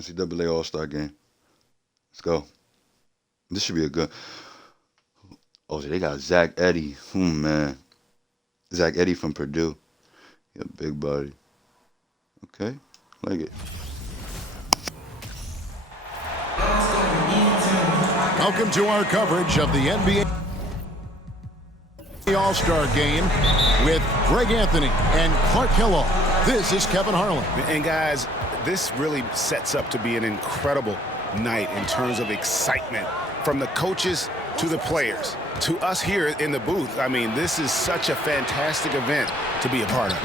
NCAA All-Star game. Let's go. This should be a good. Oh, they got Zach Edey. Man. Zach Edey from Purdue. Yeah, big body. Okay, like it. Welcome to our coverage of the NBA All-Star Game with Greg Anthony and Clark Kellogg. This is Kevin Harlan. And guys, this really sets up to be an incredible night in terms of excitement from the coaches to the players to us here in the booth. I mean, this is such a fantastic event to be a part of.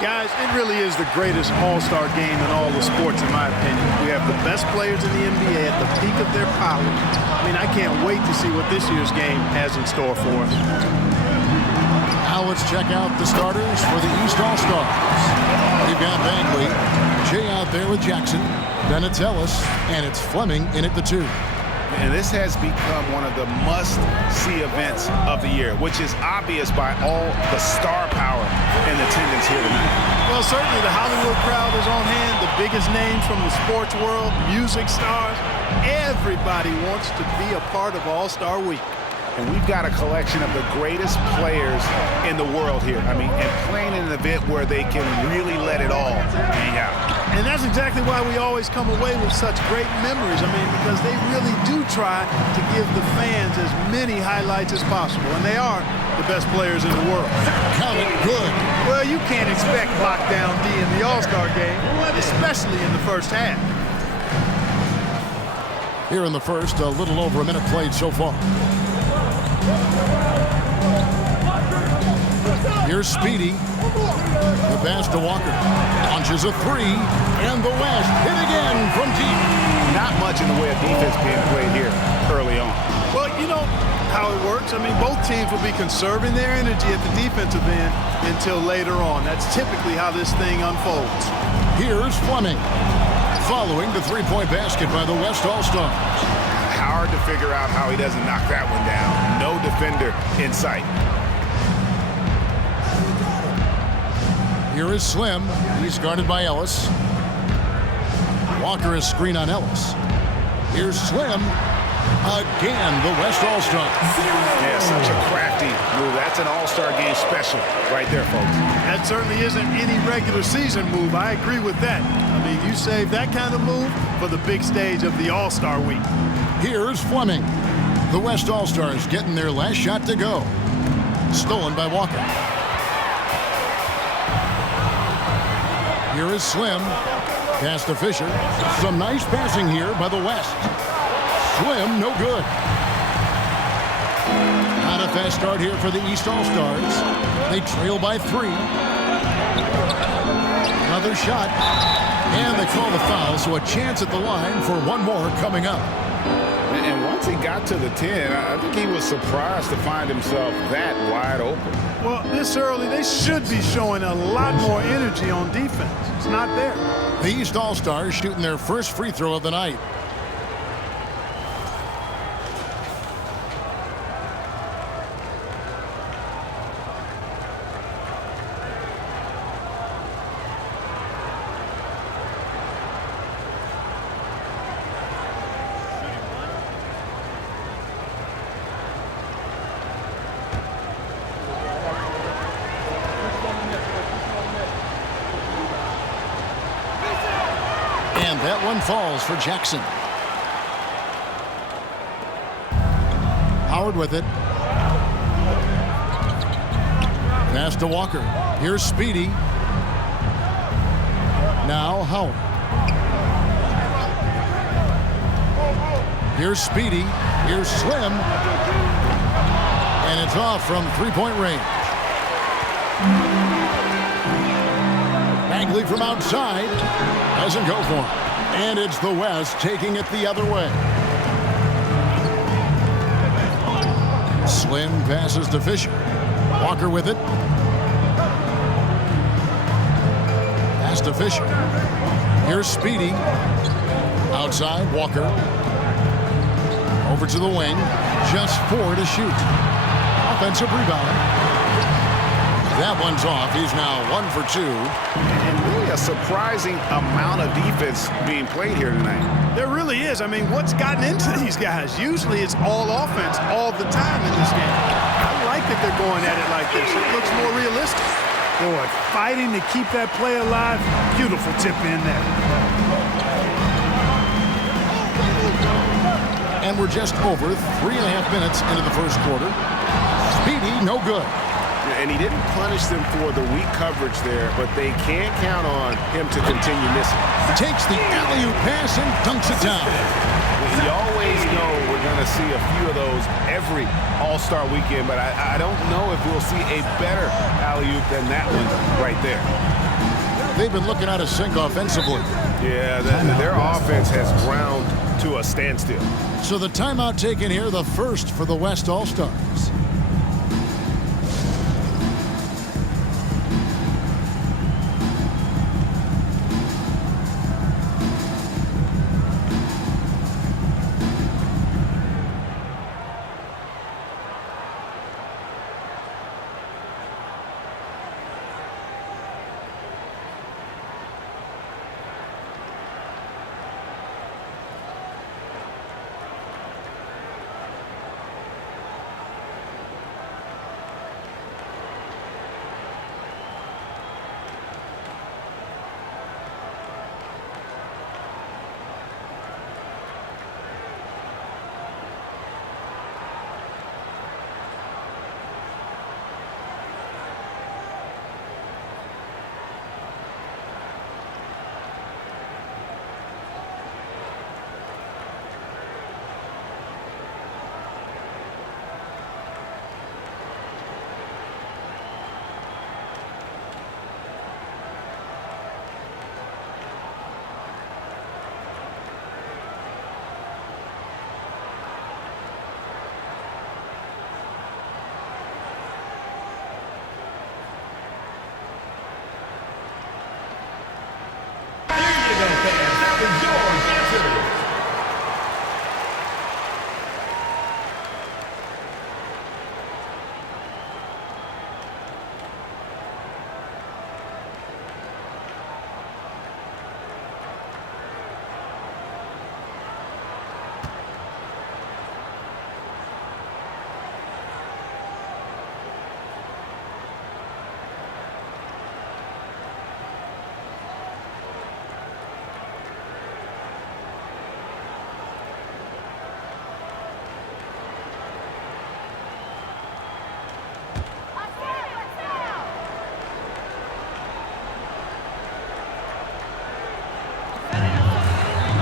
Guys, it really is the greatest all-star game in all the sports, in my opinion. We have the best players in the NBA at the peak of their power. I mean, I can't wait to see what this year's game has in store for us. Now let's check out the starters for the East All-Stars. We've got Bagley, Jay out there with Jackson, then it's Ellis, and it's Fleming in at the 2. And this has become one of the must-see events of the year, which is obvious by all the star power in attendance here tonight. Well, certainly the Hollywood crowd is on hand, the biggest names from the sports world, music stars. Everybody wants to be a part of All-Star Week. And we've got a collection of the greatest players in the world here. I mean, and playing in an event where they can really let it all hang out. And that's exactly why we always come away with such great memories. I mean, because they really do try to give the fans as many highlights as possible. And they are the best players in the world. Count it good. Well, you can't expect lockdown D in the All-Star game, especially in the first half. Here in the first, a little over a minute played so far. Here's Speedy. The pass to Walker. Launches a 3, and the West hit again from deep. Not much in the way of defense being played here early on. Well, you know how it works. I mean, both teams will be conserving their energy at the defensive end until later on. That's typically how this thing unfolds. Here's Fleming. Following the three-point basket by the West All-Stars. Hard to figure out how he doesn't knock that one down. No defender in sight. Here is Slim. He's guarded by Ellis. Walker is screen on Ellis. Here's Slim. Again, the West All-Stars. Yeah, such a crafty move. That's an All-Star game special right there, folks. That certainly isn't any regular season move. I agree with that. I mean, you save that kind of move for the big stage of the All-Star Week. Here's Fleming. The West All-Stars getting their last shot to go. Stolen by Walker. Here is Slim. Pass to Fisher. Some nice passing here by the West. Slim, no good. Not a fast start here for the East All-Stars. They trail by 3. Another shot. And they call the foul, so a chance at the line for one more coming up. And once he got to the 10, I think he was surprised to find himself that wide open. Well, this early, they should be showing a lot more energy on defense. It's not there. The East All-Stars shooting their first free throw of the night. That one falls for Jackson. Howard with it. Pass to Walker. Here's Speedy. Now Howard. Here's Speedy. Here's Slim. And it's off from three-point range. Bagley from outside. Doesn't go for him. And it's the West taking it the other way. Slim passes to Fisher. Walker with it. Pass to Fisher. Here's Speedy. Outside, Walker. Over to the wing. Just 4 to shoot. Offensive rebound. That one's off. He's now 1 for 2. And really a surprising amount of defense being played here tonight. There really is. I mean, what's gotten into these guys? Usually it's all offense all the time in this game. I like that they're going at it like this. It looks more realistic. Boy, fighting to keep that play alive. Beautiful tip in there. And we're just over 3.5 minutes into the first quarter. Speedy, no good. And he didn't punish them for the weak coverage there, but they can't count on him to continue missing. Takes the alley-oop pass and dunks it down. You always know we're going to see a few of those every All-Star weekend, but I don't know if we'll see a better alley-oop than that one right there. They've been looking out of sync offensively. Yeah, their offense has ground to a standstill. So the timeout taken here, the first for the West All-Stars.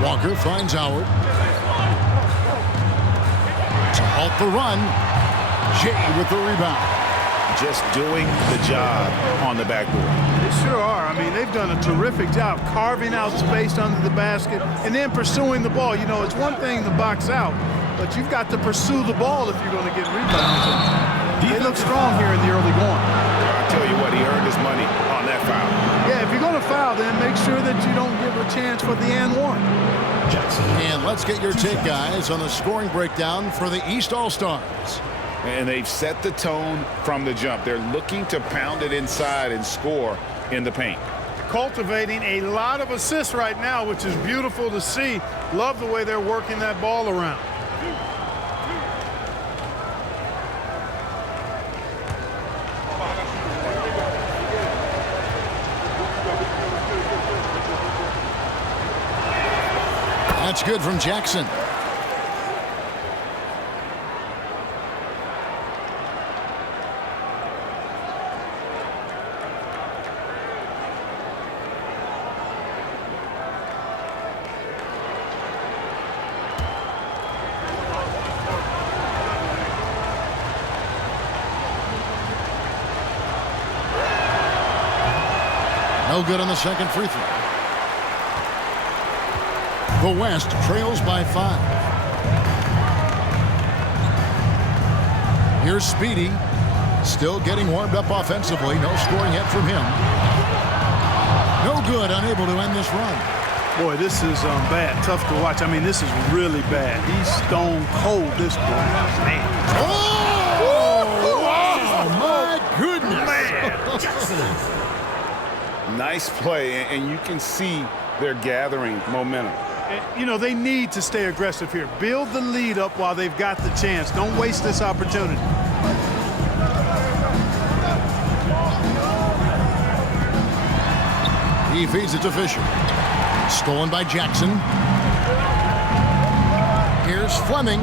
Walker finds Howard. To halt the run. Jay with the rebound. Just doing the job on the backboard. They sure are. I mean, they've done a terrific job carving out space under the basket and then pursuing the ball. You know, it's one thing to box out, but you've got to pursue the ball if you're going to get rebounds. They look strong here in the early going. I'll tell you what, he earned his money on that foul. Yeah, if you're going to foul, then make sure that you don't give a chance for the and one. And let's get your take, guys, on the scoring breakdown for the East All-Stars. And they've set the tone from the jump. They're looking to pound it inside and score in the paint. Cultivating a lot of assists right now, which is beautiful to see. Love the way they're working that ball around. That's good from Jackson. No good on the second free throw. The West trails by 5. Here's Speedy. Still getting warmed up offensively. No scoring yet from him. No good. Unable to end this run. Boy, this is bad. Tough to watch. I mean, this is really bad. He's stone cold, this boy. Man. Oh! Oh, my goodness. Man. Nice play, and you can see they're gathering momentum. You know, they need to stay aggressive here. Build the lead up while they've got the chance. Don't waste this opportunity. He feeds it to Fisher. Stolen by Jackson. Here's Fleming.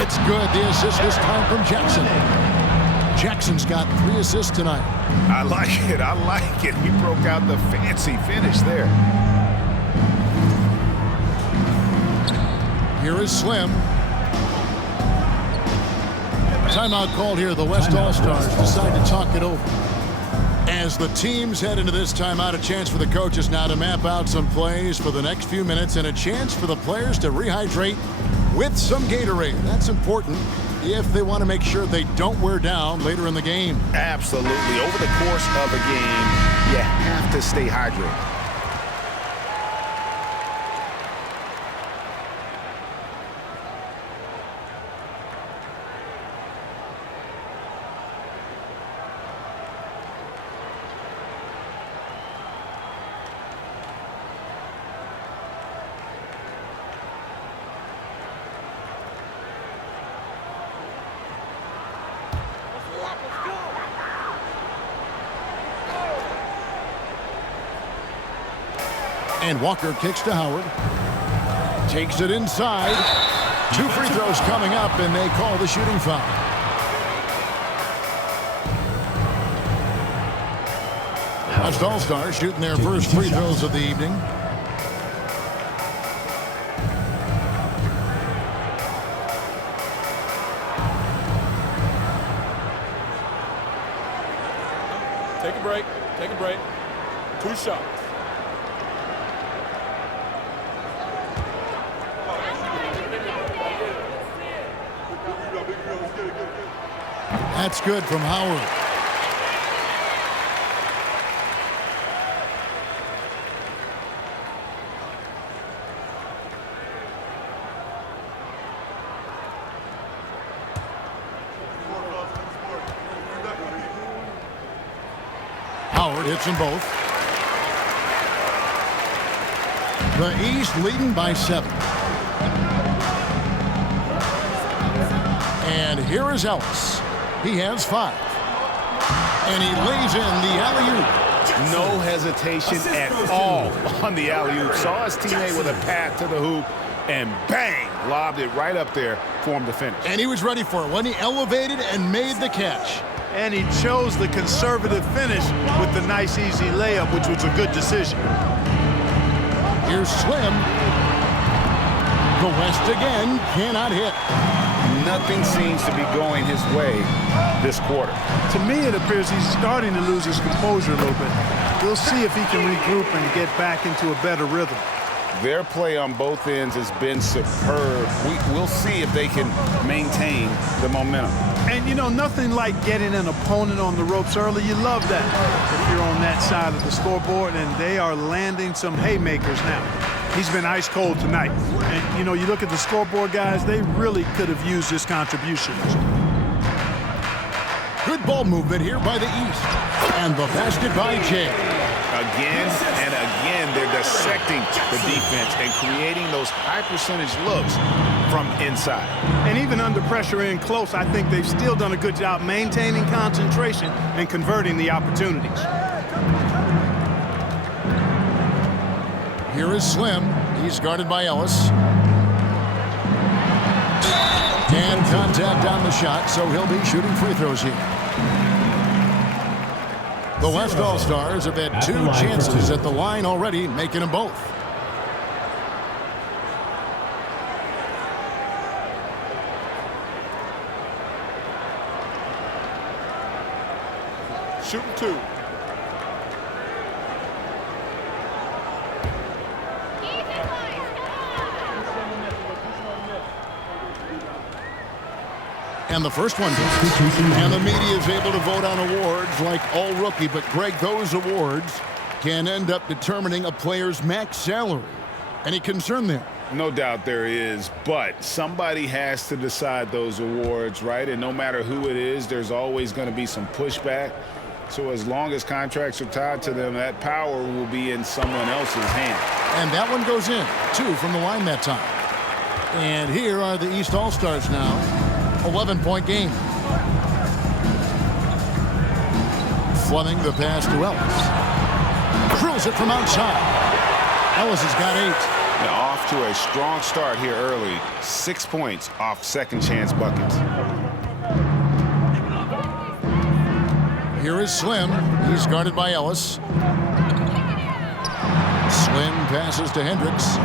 It's good. The assist this time from Jackson. Jackson's got 3 assists tonight. I like it. I like it. He broke out the fancy finish there. Here is Slim. Timeout called here. The West All-Stars decide to talk it over. As the teams head into this timeout, a chance for the coaches now to map out some plays for the next few minutes and a chance for the players to rehydrate with some Gatorade. That's important if they want to make sure they don't wear down later in the game. Absolutely. Over the course of a game, you have to stay hydrated. And Walker kicks to Howard. Takes it inside. 2 free throws coming up, and they call the shooting foul. West All-Stars shooting their first free throws of the evening. Take a break. Take a break. 2 shots. That's good from Howard. Howard hits them both. The East leading by 7. And here is Ellis. He has 5. And he lays in the alley-oop. No hesitation at all on the alley-oop. Saw his teammate with a path to the hoop, and bang, lobbed it right up there for him to finish. And he was ready for it when he elevated and made the catch. And he chose the conservative finish with the nice, easy layup, which was a good decision. Here's Slim. The West again cannot hit. Nothing seems to be going his way this quarter. To me, it appears he's starting to lose his composure a little bit. We'll see if he can regroup and get back into a better rhythm. Their play on both ends has been superb. We'll see if they can maintain the momentum. And, you know, nothing like getting an opponent on the ropes early. You love that if you're on that side of the scoreboard, and they are landing some haymakers now. He's been ice cold tonight. And, you know, you look at the scoreboard, guys, they really could have used his contributions. Good ball movement here by the East. And the basket by Jay. Again and again, they're dissecting the defense and creating those high percentage looks from inside. And even under pressure in close, I think they've still done a good job maintaining concentration and converting the opportunities. Here is Slim. He's guarded by Ellis. And contact on the shot, so he'll be shooting free throws here. The West All-Stars have had 2 chances at the line already, making them both. Shooting 2. And the first one does. And the media is able to vote on awards like all rookie. But, Greg, those awards can end up determining a player's max salary. Any concern there? No doubt there is, but somebody has to decide those awards, right? And no matter who it is, there's always going to be some pushback. So as long as contracts are tied to them, that power will be in someone else's hand. And that one goes in. 2 from the line that time. And here are the East All-Stars now. 11-point game. Fleming the pass to Ellis. Drills it from outside. Ellis has got 8. Now off to a strong start here early. 6 points off second chance buckets. Here is Slim. He's guarded by Ellis. Slim passes to Hendricks.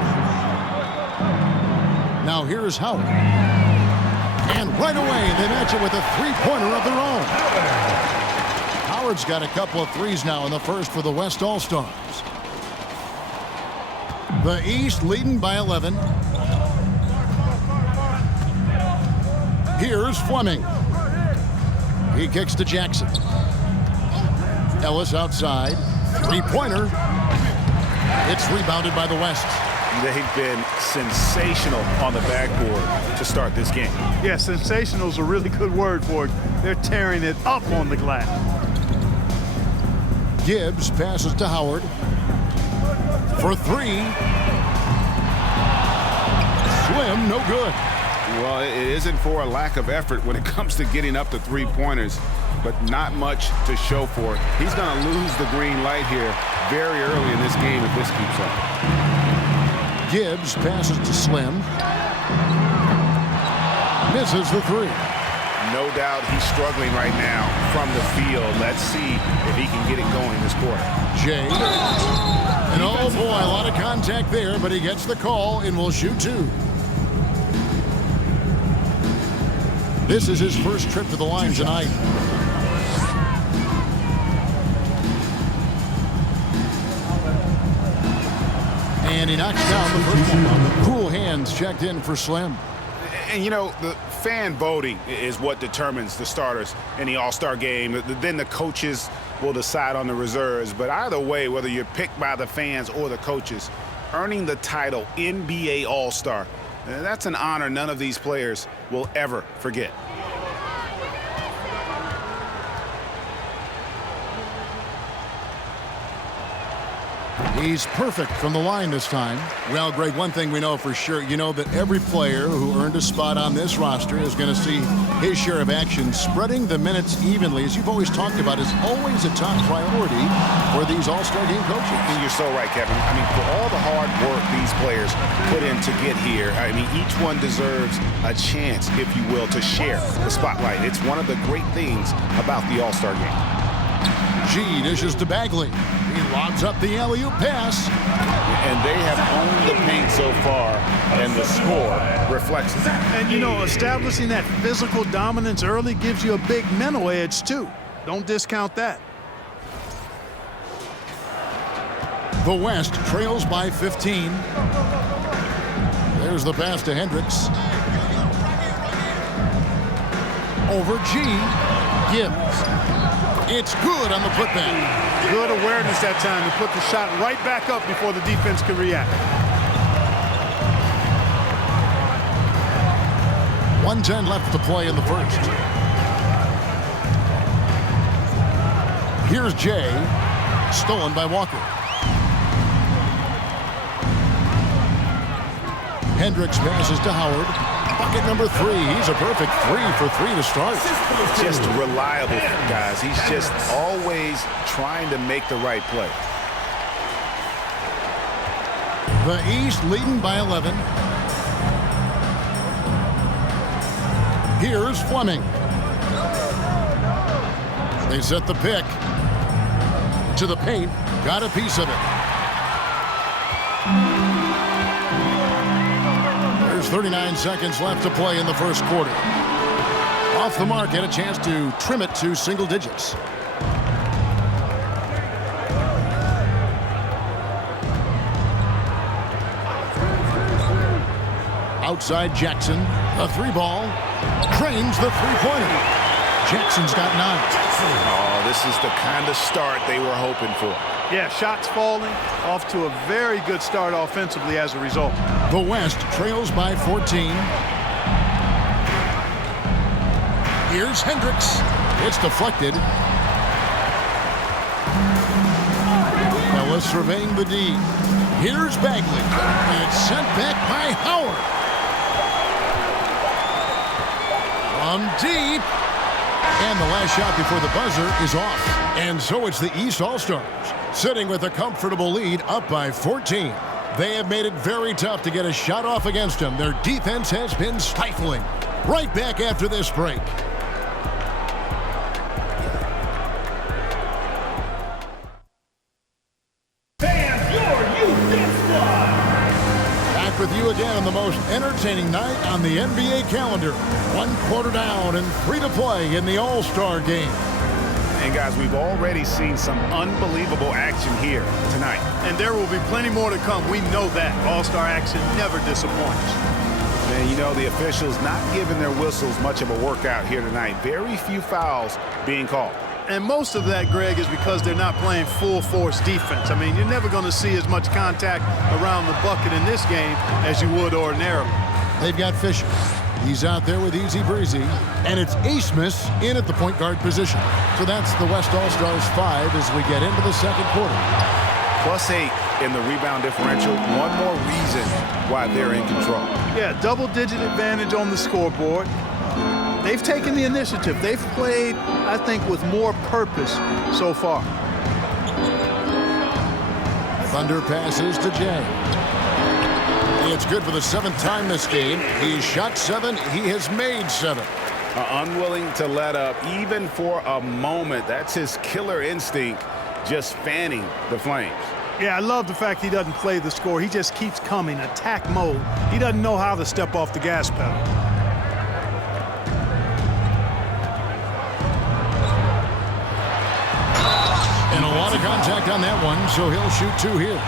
Now here is Howard. And right away they match it with a three-pointer of their own. Howard's got a couple of threes now in the first for the West All-Stars. The East leading by 11. Here's Fleming. He kicks to Jackson. Ellis outside. Three-pointer. It's rebounded by the West. They've been sensational on the backboard to start this game. Yeah, sensational is a really good word for it. They're tearing it up on the glass. Gibbs passes to Howard. For 3. Slim, no good. Well, it isn't for a lack of effort when it comes to getting up to three-pointers, but not much to show for it. He's going to lose the green light here very early in this game if this keeps up. Gibbs passes to Slim. Misses the 3. No doubt he's struggling right now from the field. Let's see if he can get it going this quarter. Jay. And oh boy, a lot of contact there, but he gets the call and will shoot 2. This is his first trip to the line tonight. And he knocks down the first one. Cool hands checked in for Slim. And, you know, the fan voting is what determines the starters in the All-Star game. Then the coaches will decide on the reserves. But either way, whether you're picked by the fans or the coaches, earning the title NBA All-Star, that's an honor none of these players will ever forget. He's perfect from the line this time. Well, Greg, one thing we know for sure, you know that every player who earned a spot on this roster is going to see his share of action. Spreading the minutes evenly, as you've always talked about, is always a top priority for these All-Star game coaches. And you're so right, Kevin. I mean, for all the hard work these players put in to get here, I mean, each one deserves a chance, if you will, to share the spotlight. It's one of the great things about the All-Star game. G dishes to Bagley. He lobs up the alley-oop pass. And they have owned the paint so far, and the score reflects it. And, you know, establishing that physical dominance early gives you a big mental edge, too. Don't discount that. The West trails by 15. There's the pass to Hendricks. Over G. Gibbs. It's good on the putback. Good awareness that time to put the shot right back up before the defense could react. 1:10 left to play in the first. Here's Jay. Stolen by Walker. Hendricks passes to Howard. Bucket number 3. He's a perfect 3 for 3 to start. Just reliable, guys. He's just always trying to make the right play. The East leading by 11. Here's Fleming. They set the pick. To the paint. Got a piece of it. There's 39 seconds left to play in the first quarter. Off the mark, had a chance to trim it to single digits. Outside Jackson, a 3-ball. Trains the 3-pointer. Jackson's got 9. Oh, this is the kind of start they were hoping for. Yeah, shots falling, off to a very good start offensively as a result. The West trails by 14. Here's Hendricks. It's deflected. Ellis surveying the D. Here's Bagley. And it's sent back by Howard. From deep. And the last shot before the buzzer is off. And so it's the East All-Stars sitting with a comfortable lead up by 14. They have made it very tough to get a shot off against them. Their defense has been stifling. Right back after this break. Back with you again on the most entertaining night on the NBA calendar. 1 quarter down and 3 to play in the All-Star game. And guys, we've already seen some unbelievable action here tonight. And there will be plenty more to come. We know that. All-Star action never disappoints. And you know, the officials not giving their whistles much of a workout here tonight. Very few fouls being called. And most of that, Greg, is because they're not playing full-force defense. I mean, you're never going to see as much contact around the bucket in this game as you would ordinarily. They've got Fisher. He's out there with Easy Breezy. And it's Asmus in at the point guard position. So that's the West All-Stars 5 as we get into the second quarter. +8 in the rebound differential. One more reason why they're in control. Yeah, double-digit advantage on the scoreboard. They've taken the initiative. They've played, I think, with more purpose so far. Thunder passes to Jay. It's good for the 7th time this game. He's shot 7. He has made 7. Unwilling to let up even for a moment. That's his killer instinct, just fanning the flames. Yeah, I love the fact he doesn't play the score. He just keeps coming, attack mode. He doesn't know how to step off the gas pedal. And a lot of contact on that one, so he'll shoot 2 here.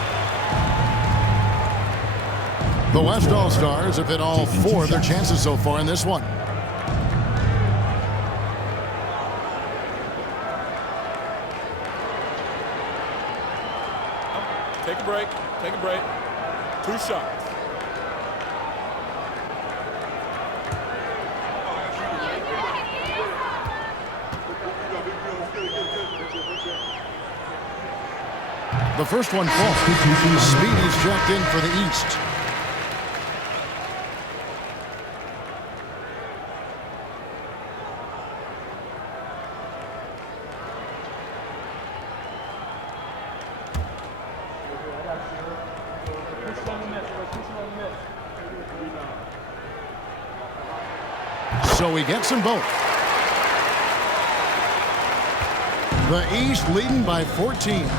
The West All-Stars have hit all 4 of their chances so far in this one. Take a break. Take a break. 2 shots. The first one falls. Speedy's checked in for the East. So he gets them both. The East leading by 14.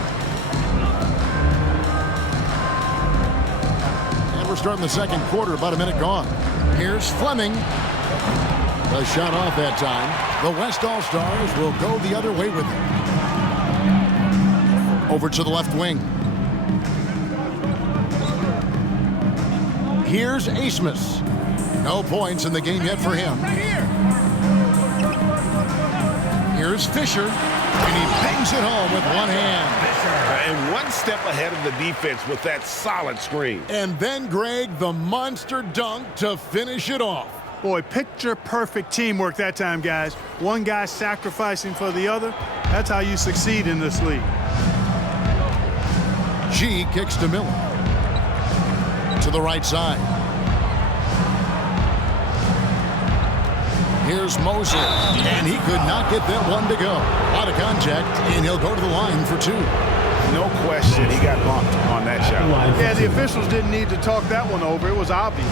And we're starting the second quarter, about a minute gone. Here's Fleming. The shot off that time. The West All-Stars will go the other way with it. Over to the left wing. Here's Asmus. No points in the game yet for him. Here's Fisher, and he bangs it home with one hand. And one step ahead of the defense with that solid screen. And then, Greg, the monster dunk to finish it off. Boy, picture-perfect teamwork that time, guys. One guy sacrificing for the other. That's how you succeed in this league. G kicks to Miller. To the right side. Here's Moser, and he could not get that one to go. Out of contact, and he'll go to the line for 2. No question, he got bumped on that shot. Yeah, the officials didn't need to talk that one over. It was obvious.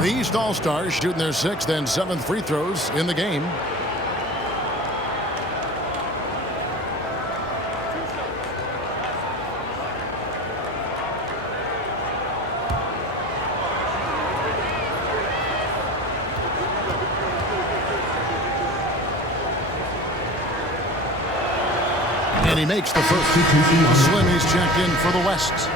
The East All-Stars shooting their 6th and 7th free throws in the game. And he makes the first. Slim is checked in for the West.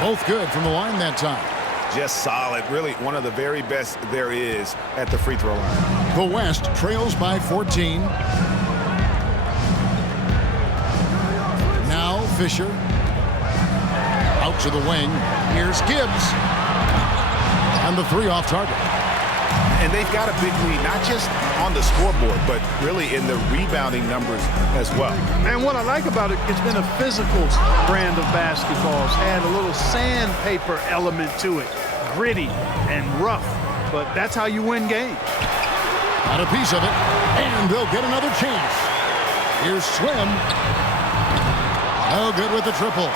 Both good from the line that time. Just solid. Really one of the very best there is at the free throw line. The West trails by 14. Fisher. Out to the wing. Here's Gibbs. And the three off target. And they've got a big lead, not just on the scoreboard, but really in the rebounding numbers as well. And what I like about it, it's been a physical brand of basketball. It's had a little sandpaper element to it. Gritty and rough, but that's how you win games. Got a piece of it, and they'll get another chance. Here's Slim. No good with the triple.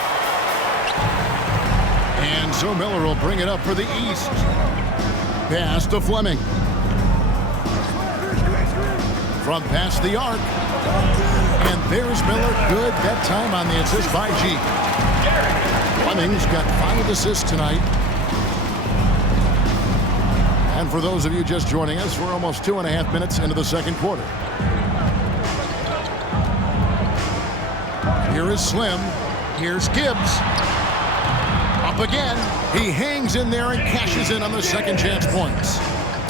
And so Miller will bring it up for the East. Pass to Fleming. From past the arc. And there's Miller. Good that time on the assist by G. Fleming's got 5 assists tonight. And for those of you just joining us, we're almost 2.5 minutes into the second quarter. Here is Slim. Here's Gibbs. Up again. He hangs in there and cashes in on the second chance points.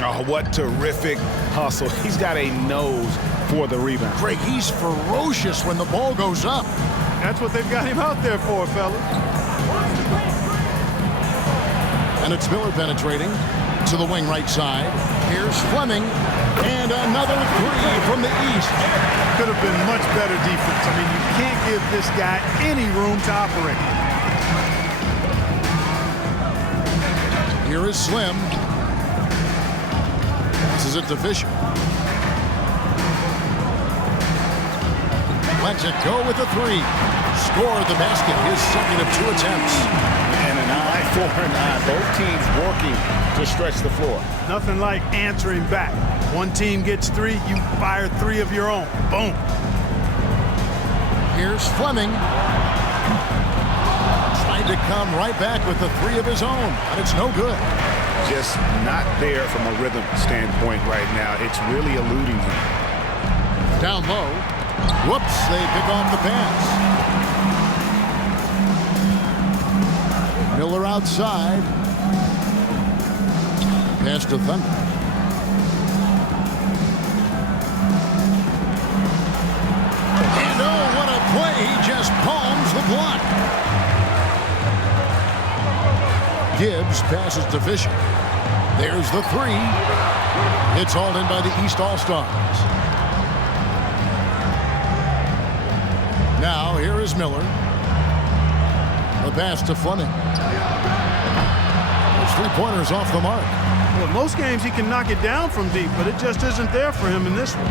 Oh, what terrific hustle. He's got a nose for the rebound. Greg, he's ferocious when the ball goes up. That's what they've got him out there for, fellas. And it's Miller penetrating to the wing right side. Here's Fleming. And another three from the East. Could have been much better defense. I mean, you can't give this guy any room to operate. Here is Slim. This is it to Fisher. Lets it go with a three. Scored the basket, his second of 2 attempts. And an eye for an eye. Both teams working to stretch the floor. Nothing like answering back. One team gets 3, you fire 3 of your own. Boom. Here's Fleming. Tried to come right back with the 3 of his own, but it's no good. Just not there from a rhythm standpoint right now. It's really eluding him. Down low. Whoops, they pick off the pass. Miller outside. Pass to Thunder. And oh, what a play. He just palms the block. Gibbs passes to Fisher. There's the 3. It's hauled in by the East All-Stars. Now, here is Miller. The pass to Fleming. Those 3-pointers off the mark. Well, most games he can knock it down from deep, but it just isn't there for him in this one.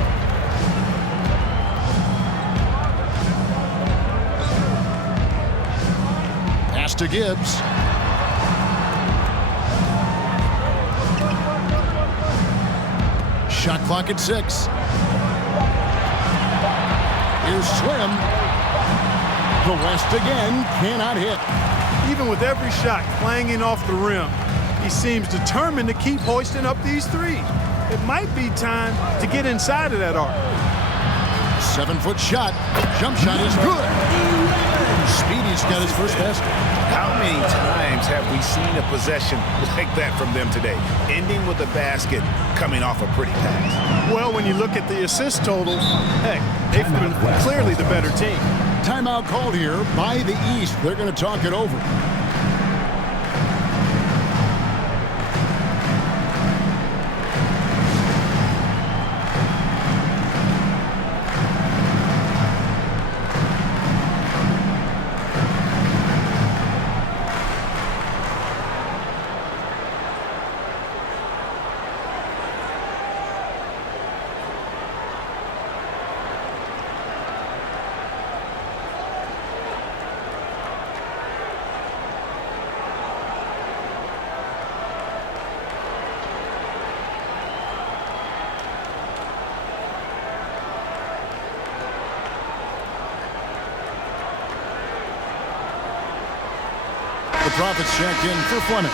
Pass to Gibbs. Shot clock at 6. Here's Slim. The West again cannot hit. Even with every shot clanging off the rim, he seems determined to keep hoisting up these 3s. It might be time to get inside of that arc. 7-foot shot. Jump shot is good. Speedy's got his first basket. How many times have we seen a possession like that from them today? Ending with a basket, coming off a pretty pass. Well, when you look at the assist total, heck, they've been clearly the better team. Timeout called here by the East. They're going to talk it over. The Profits check in for Fleming.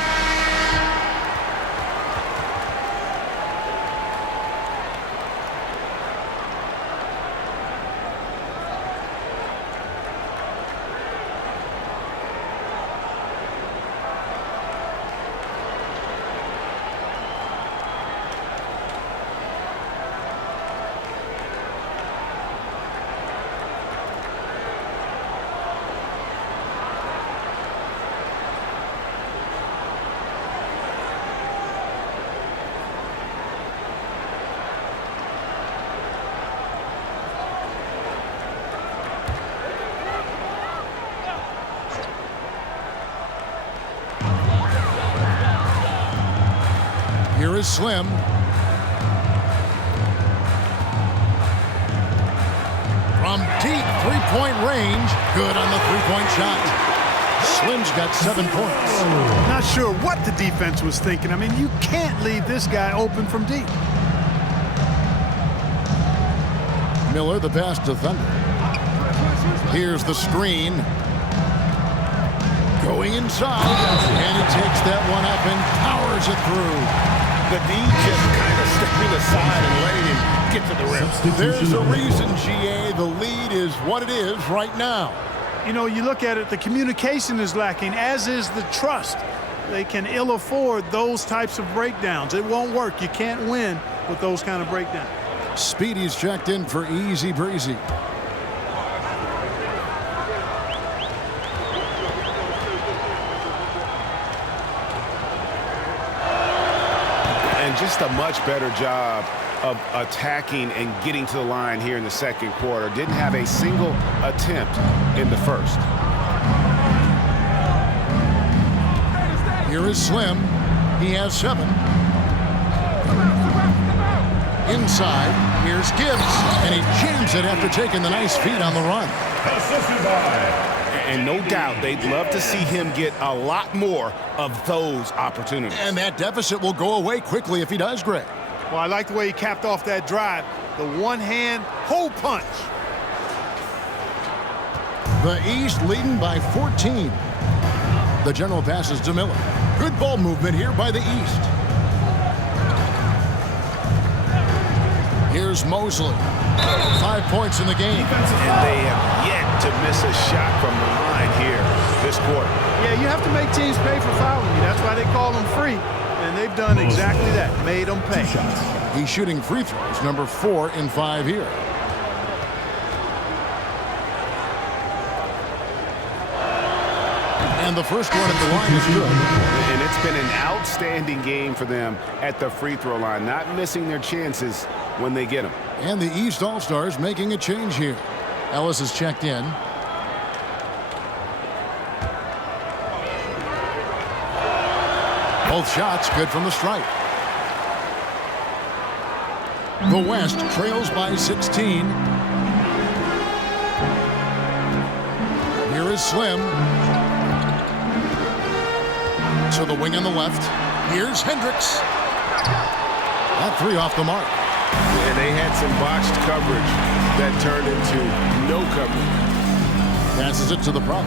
Here is Slim. From deep three-point range. Good on the three-point shot. Slim's got 7 points. Not sure what the defense was thinking. I mean, you can't leave this guy open from deep. Miller, the pass to Thunder. Here's the screen. Going inside. And he takes that one up and powers it through. The D just kind of stepping aside and letting him get to the rim. There's a reason, GA, the lead is what it is right now. You know, you look at it, the communication is lacking, as is the trust. They can ill afford those types of breakdowns. It won't work. You can't win with those kind of breakdowns. Speedy's checked in for easy breezy. And just a much better job of attacking and getting to the line here in the second quarter. Didn't have a single attempt in the first. Here is Slim. He has 7. Inside, here's Gibbs, and he jams it after taking the nice feed on the run. And no doubt they'd love to see him get a lot more of those opportunities. And that deficit will go away quickly if he does, Greg. Well, I like the way he capped off that drive. The one-hand hole punch. The East leading by 14. The general passes to Miller. Good ball movement here by the East. Here's Mosley. 5 points in the game. And they have yet to miss a shot from the line here this quarter. Yeah, you have to make teams pay for fouling you. That's why they call them free. And they've done exactly that, made them pay. He's shooting free throws, number 4 in 5 here. And the first one at the line is good. And it's been an outstanding game for them at the free throw line, not missing their chances when they get them. And the East All-Stars making a change here. Ellis is checked in. Both shots good from the stripe. The West trails by 16. Here is Slim. To the wing on the left. Here's Hendricks. That 3 off the mark. And they had some botched coverage that turned into no coverage. Passes it to the prop.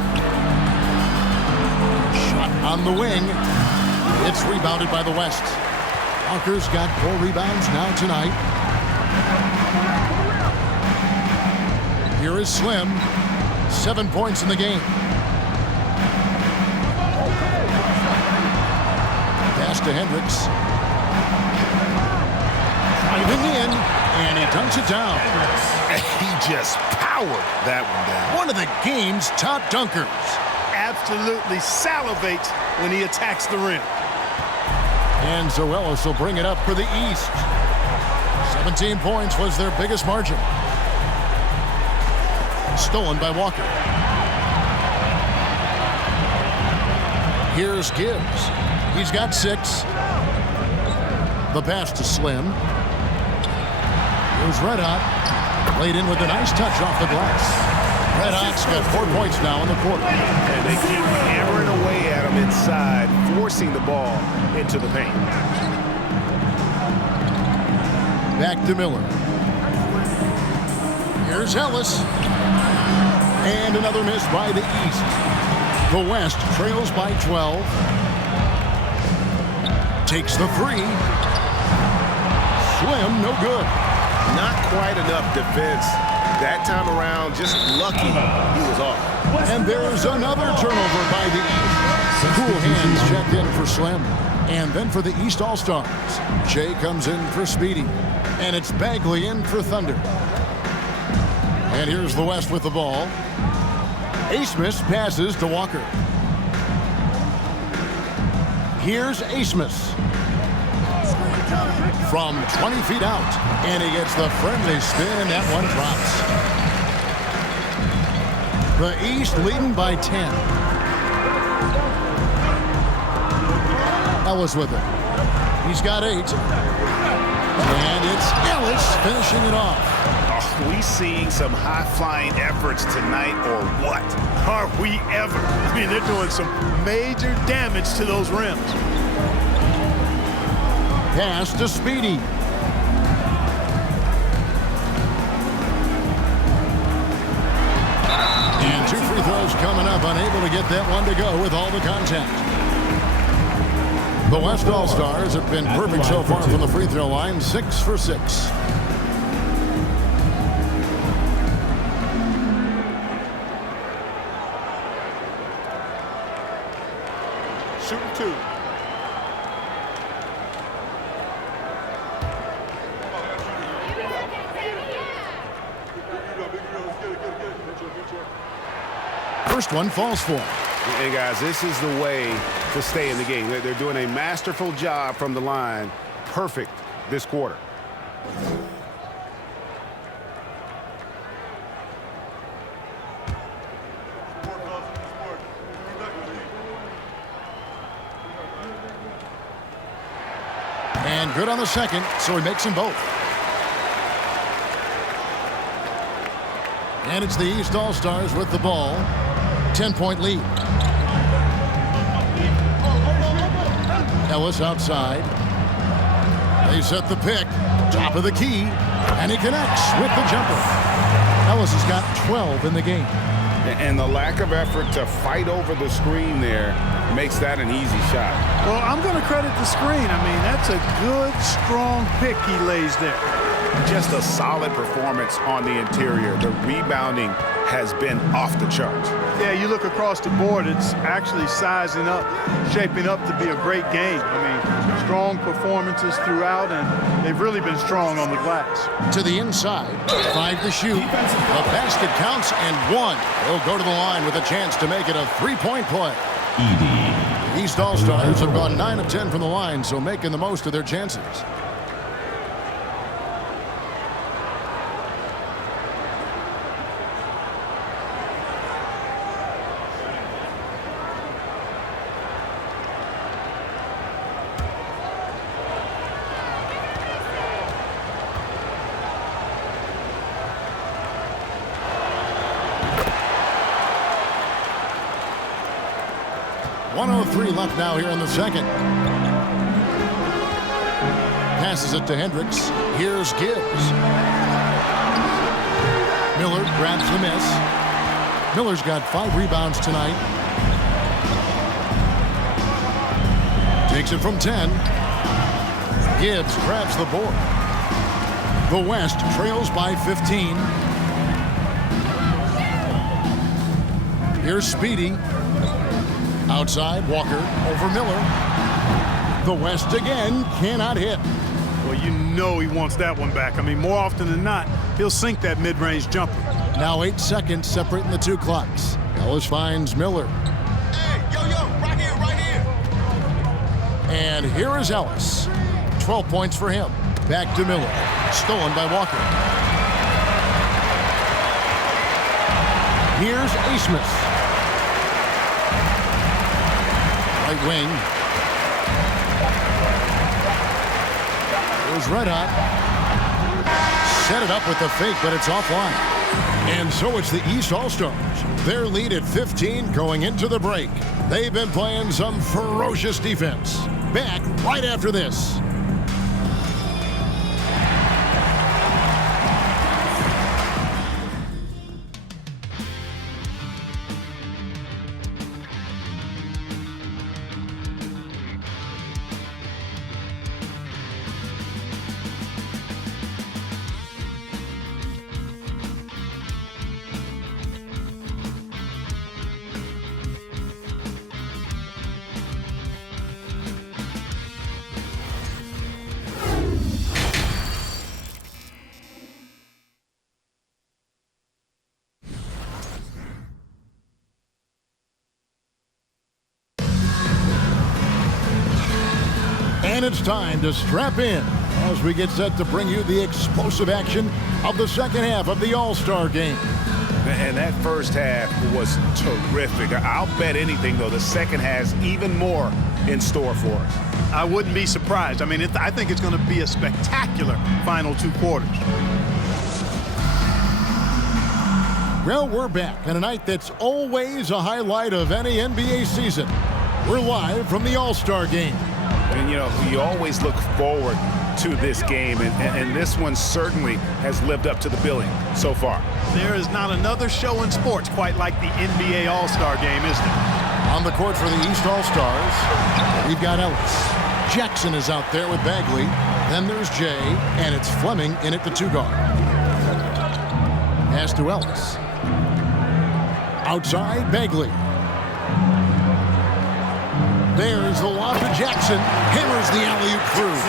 Shot on the wing. It's rebounded by the West. Walker's got 4 rebounds now tonight. Here is Slim. 7 points in the game. Pass to Hendricks. Driving in, and he dunks it down. He just powered that one down. One of the game's top dunkers. Absolutely salivates when he attacks the rim. And Zoelos will bring it up for the East. 17 points was their biggest margin. Stolen by Walker. Here's Gibbs. He's got 6. The pass to Slim. Here's Red Hot. Laid in with a nice touch off the glass. Red Hot's got 4 points now in the quarter. And they keep hammering away at him inside, forcing the ball into the paint. Back to Miller. Here's Ellis. And another miss by the East. The West trails by 12. Takes the 3. Slim, no good. Not quite enough defense. That time around, just lucky he was off. And there's another turnover by the East. Cool hands checked in for Slim. And then for the East All-Stars, Jay comes in for Speedy. And it's Bagley in for Thunder. And here's the West with the ball. Asmus passes to Walker. Here's Asmus. From 20 feet out. And he gets the friendly spin, and that one drops. The East leading by 10. Ellis with it. He's got 8. And it's Ellis finishing it off. Are we seeing some high-flying efforts tonight or what? Are we ever? I mean, they're doing some major damage to those rims. Pass to Speedy. And 2 free throws coming up, unable to get that one to go with all the contact. The West All-Stars have been perfect so far from the free throw line, 6 for 6. Shooting 2. First one falls for. And guys, this is the way to stay in the game. They're doing a masterful job from the line. Perfect this quarter. And good on the second, so he makes them both. And it's the East All-Stars with the ball. 10-point lead. Ellis outside. They set the pick. Top of the key. And he connects with the jumper. Ellis has got 12 in the game. And the lack of effort to fight over the screen there makes that an easy shot. Well, I'm going to credit the screen. I mean, that's a good, strong pick he lays there. Just a solid performance on the interior. The rebounding has been off the charts. Yeah, you look across the board, it's actually sizing up, shaping up to be a great game. I mean, strong performances throughout, and they've really been strong on the glass. To the inside, 5 to shoot. The basket counts and 1. He'll go to the line with a chance to make it a 3-point play. The East All-Stars have gone 9 of 10 from the line, so making the most of their chances. .103 left now here in the second. Passes it to Hendricks. Here's Gibbs. Miller grabs the miss. Miller's got 5 rebounds tonight. Takes it from 10. Gibbs grabs the board. The West trails by 15. Here's Speedy. Outside, Walker over Miller. The West again cannot hit. Well, you know he wants that one back. I mean, more often than not, he'll sink that mid-range jumper. Now 8 seconds separating the 2 clocks. Ellis finds Miller. Hey, yo, right here, right here. And here is Ellis. 12 points for him. Back to Miller. Stolen by Walker. Here's Asmus. Right wing. It was red hot. Set it up with the fake, but it's offline. And so it's the East All-Stars. Their lead at 15 going into the break. They've been playing some ferocious defense. Back right after this. And it's time to strap in as we get set to bring you the explosive action of the second half of the All-Star game. And that first half was terrific. I'll bet anything, though, the second has even more in store for us. I wouldn't be surprised. I mean, I think it's going to be a spectacular final 2 quarters. Well, we're back on a night that's always a highlight of any NBA season. We're live from the All-Star Game. And, you know, you always look forward to this game, and this one certainly has lived up to the billing so far. There is not another show in sports quite like the NBA All-Star Game, is there? On the court for the East All-Stars, we've got Ellis. Jackson is out there with Bagley. Then there's Jay, and it's Fleming in at the 2 guard. Pass to Ellis. Outside, Bagley. There's the lob to Jackson. Hammers the alley-oop through.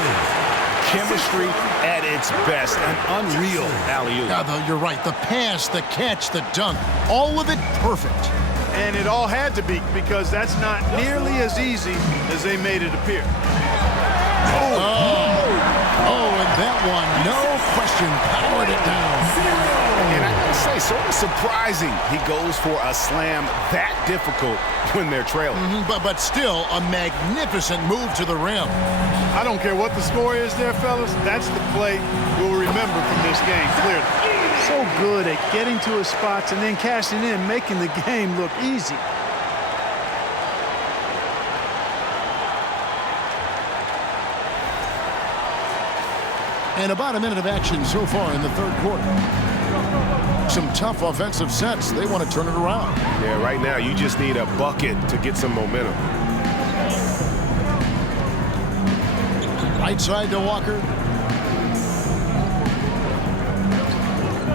Chemistry at its best. An unreal alley-oop. Yeah, you're right. The pass, the catch, the dunk, all of it perfect. And it all had to be, because that's not nearly as easy as they made it appear. And that one, no question, powered it down. And I gotta say, sort of surprising he goes for a slam that difficult when they're trailing. But still, a magnificent move to the rim. I don't care what the score is there, fellas. That's the play we'll remember from this game, clearly. So good at getting to his spots and then cashing in, making the game look easy. And about a minute of action so far in the 3rd quarter. Some tough offensive sets. They want to turn it around. Yeah, right now you just need a bucket to get some momentum. Right side to Walker.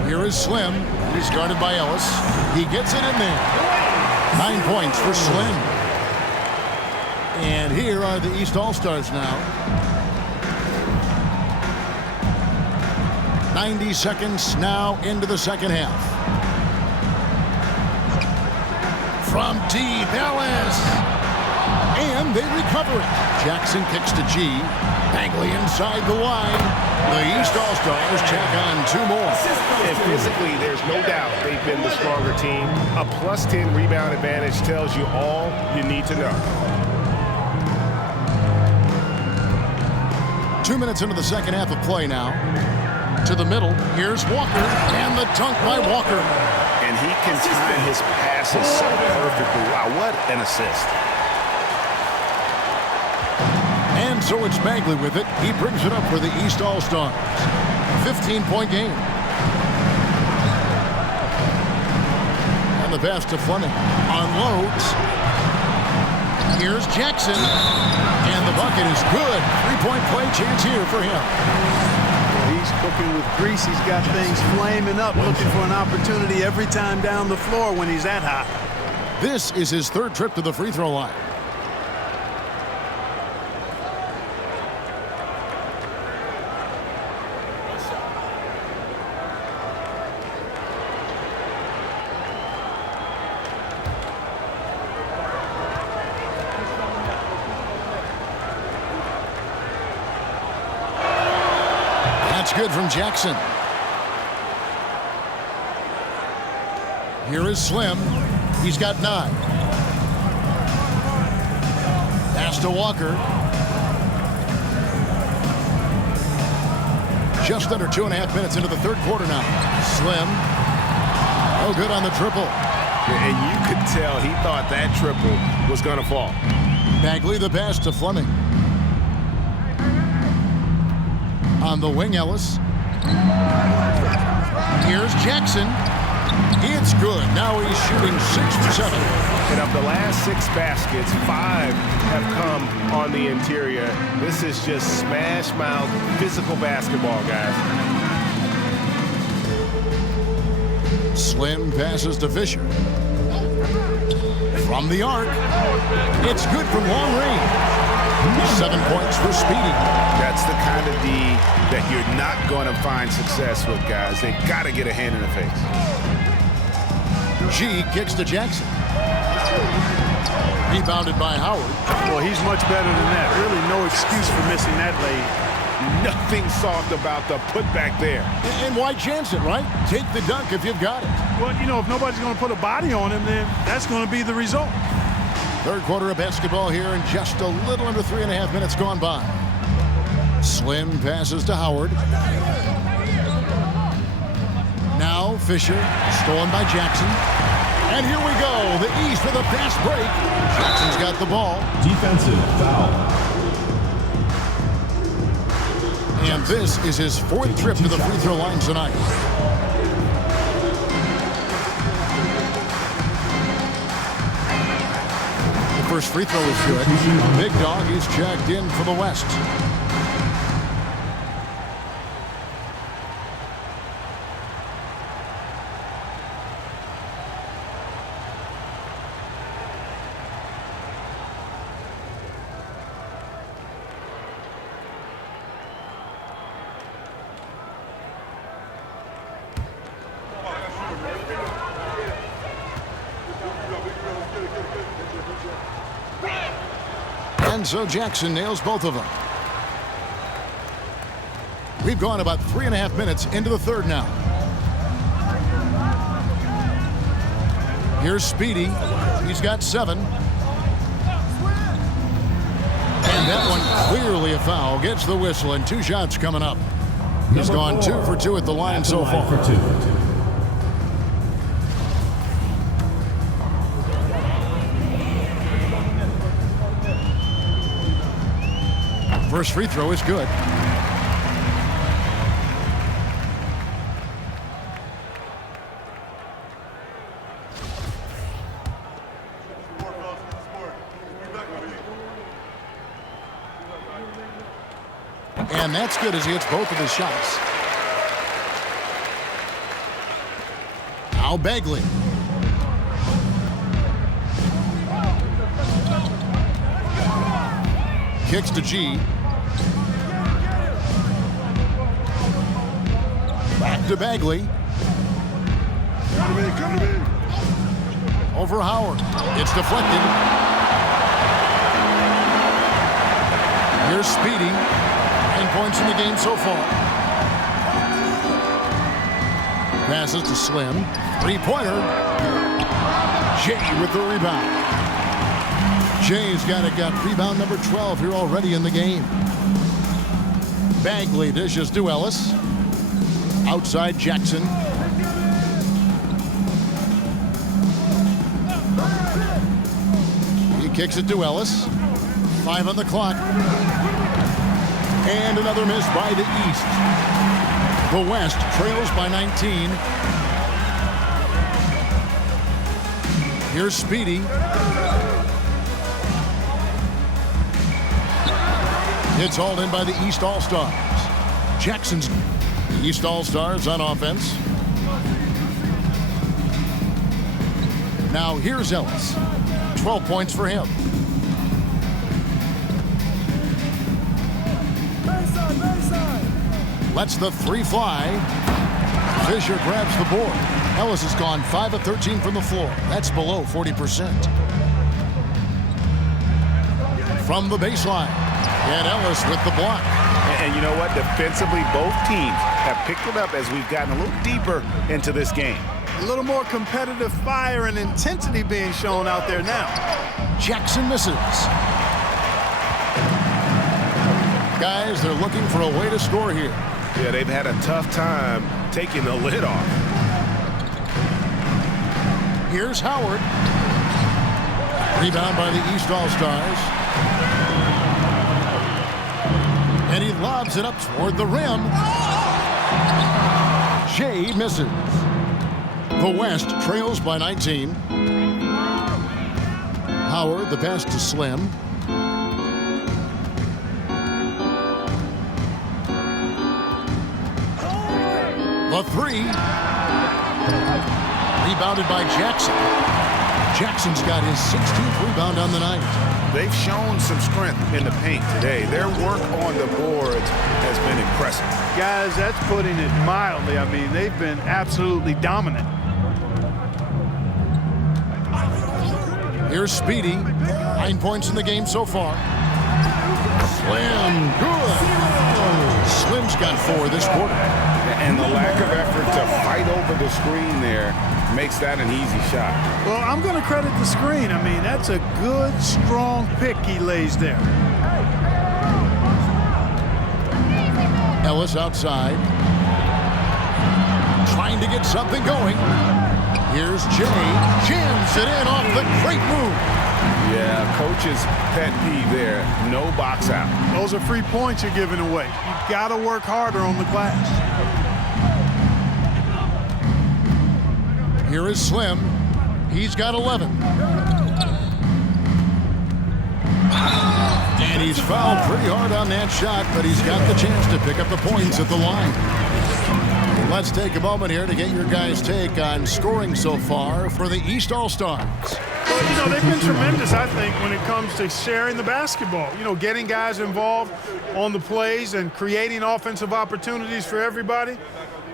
Here is Slim. He's guarded by Ellis. He gets it in there. 9 points for Slim. And here are the East All-Stars now. 90 seconds now into the second half. From deep, Ellis. And they recover it. Jackson kicks to G. Bagley inside the line. The East All-Stars check on 2 more. And physically, there's no doubt they've been the stronger team. A +10 rebound advantage tells you all you need to know. 2 minutes into the second half of play now. To the middle, here's Walker, and the dunk by Walker. And he can time his passes so perfectly. Wow, what an assist. And so it's Bagley with it. He brings it up for the East All-Stars. 15-point game. And the pass to Fleming. Unloads. Here's Jackson. And the bucket is good. 3-point play chance here for him. He's cooking with grease. He's got things flaming up, looking for an opportunity every time down the floor when he's that hot. This is his 3rd trip to the free throw line. That's good from Jackson. Here is Slim. He's got 9. Pass to Walker. Just under 2.5 minutes into the 3rd quarter now. Slim. Oh, good on the triple. And you could tell he thought that triple was going to fall. Bagley the pass to Fleming. On the wing, Ellis. Here's Jackson. It's good. Now he's shooting 6 for 7. And of the last 6 baskets, 5 have come on the interior. This is just smash mouth physical basketball, guys. Slim passes to Fisher. From the arc. It's good from long range. 7 points for Speedy. That's the kind of D that you're not going to find success with, guys. They've got to get a hand in the face. G kicks to Jackson. Rebounded by Howard. Well, he's much better than that. Really no excuse for missing that lane. Nothing soft about the putback there. And why chance it, right? Take the dunk if you've got it. Well, you know, if nobody's going to put a body on him, then that's going to be the result. Third quarter of basketball here, and just a little under 3.5 minutes gone by. Slim passes to Howard. Now Fisher, stolen by Jackson. And here we go, the East with a fast break. Jackson's got the ball. Defensive foul. And this is his fourth trip to the free throw line tonight. The first free throw is good. Big Dog is checked in for the West. And so Jackson nails both of them. We've gone about 3.5 minutes into the third now. Here's Speedy. He's got 7. And that one clearly a foul. Gets the whistle, and 2 shots coming up. He's gone 2 for 2 at the line so far. First free throw is good. And that's good as he hits both of his shots. Now Bagley. Kicks to G. Back to Bagley. Come to me. Over Howard. It's deflected. Here's Speedy. 9 points in the game so far. Passes to Slim. 3-pointer. Jay with the rebound. Jay's got rebound number 12 here already in the game. Bagley dishes to Ellis. Outside Jackson. He kicks it to Ellis. 5 on the clock. And another miss by the East. The West trails by 19. Here's Speedy. It's hauled in by the East All-Stars. Jackson's the East All-Stars on offense. Now here's Ellis. 12 points for him. Lets the 3 fly. Fisher grabs the board. Ellis has gone 5 of 13 from the floor. That's below 40%. From the baseline. And Ellis with the block. And you know what? Defensively, both teams have picked it up as we've gotten a little deeper into this game. A little more competitive fire and intensity being shown out there now. Jackson misses. Guys, they're looking for a way to score here. Yeah, they've had a tough time taking the lid off. Here's Howard. Rebound by the East All-Stars. And he lobs it up toward the rim. Jay misses. The West trails by 19. Howard, the pass to Slim. The 3. Rebounded by Jackson. Jackson's got his 16th rebound on the night. They've shown some strength in the paint today. Their work on the boards has been impressive. Guys, that's putting it mildly. I mean, they've been absolutely dominant. Here's Speedy. 9 points in the game so far. Slam. Good. Slim's got 4 this quarter. And the lack of effort to fight over the screen there makes that an easy shot. Well, I'm going to credit the screen. I mean, that's a good, strong pick he lays there. Ellis outside. Trying to get something going. Here's Jay. Jams it in off the great move. Yeah, coach's pet peeve there. No box out. Those are free points you're giving away. You've got to work harder on the glass. Here is Slim. He's got 11. And he's fouled pretty hard on that shot, but he's got the chance to pick up the points at the line. Let's take a moment here to get your guys' take on scoring so far for the East All-Stars. Well, you know, they've been tremendous, I think, when it comes to sharing the basketball. You know, getting guys involved on the plays and creating offensive opportunities for everybody.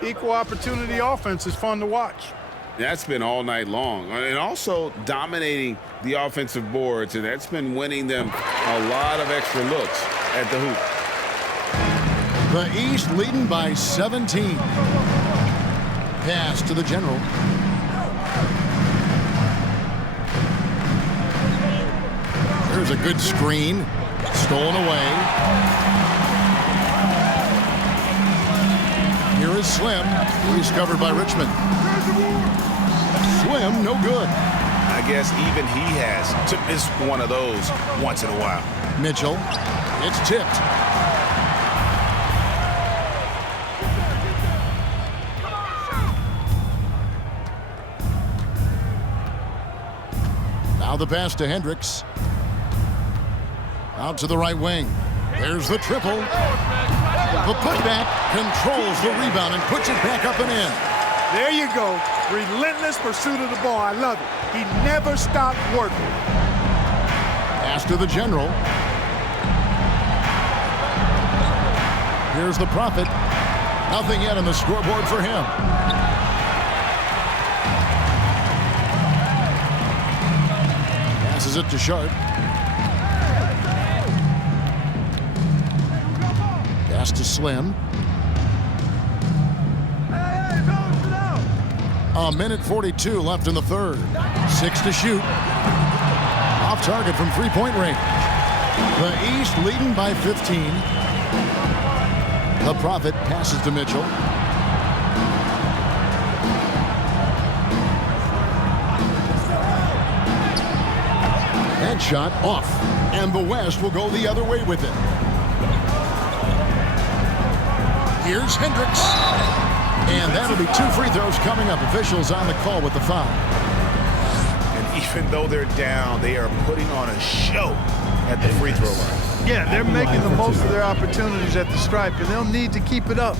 Equal opportunity offense is fun to watch. That's been all night long. And also dominating the offensive boards, and that's been winning them a lot of extra looks at the hoop. The East leading by 17. Pass to the general. There's a good screen. Stolen away. Here is Slim. He's covered by Richmond. Slim, no good. I guess even he has to miss one of those once in a while. Mitchell. It's tipped. Now the pass to Hendricks. Out to the right wing. There's the triple. The putback controls the rebound and puts it back up and in. There you go. Relentless pursuit of the ball. I love it. He never stopped working. Pass to the general. Here's the Prophet. Nothing yet on the scoreboard for him. Passes it to Sharp. Pass to Slim. A minute 42 left in the third. 6 to shoot. Off target from three-point range. The East leading by 15. The Prophet passes to Mitchell. That shot off. And the West will go the other way with it. Here's Hendricks. And that'll be 2 free throws coming up. Officials on the call with the foul. And even though they're down, they are putting on a show at the free throw line. Yeah, they're making the most of their opportunities at the stripe, and they'll need to keep it up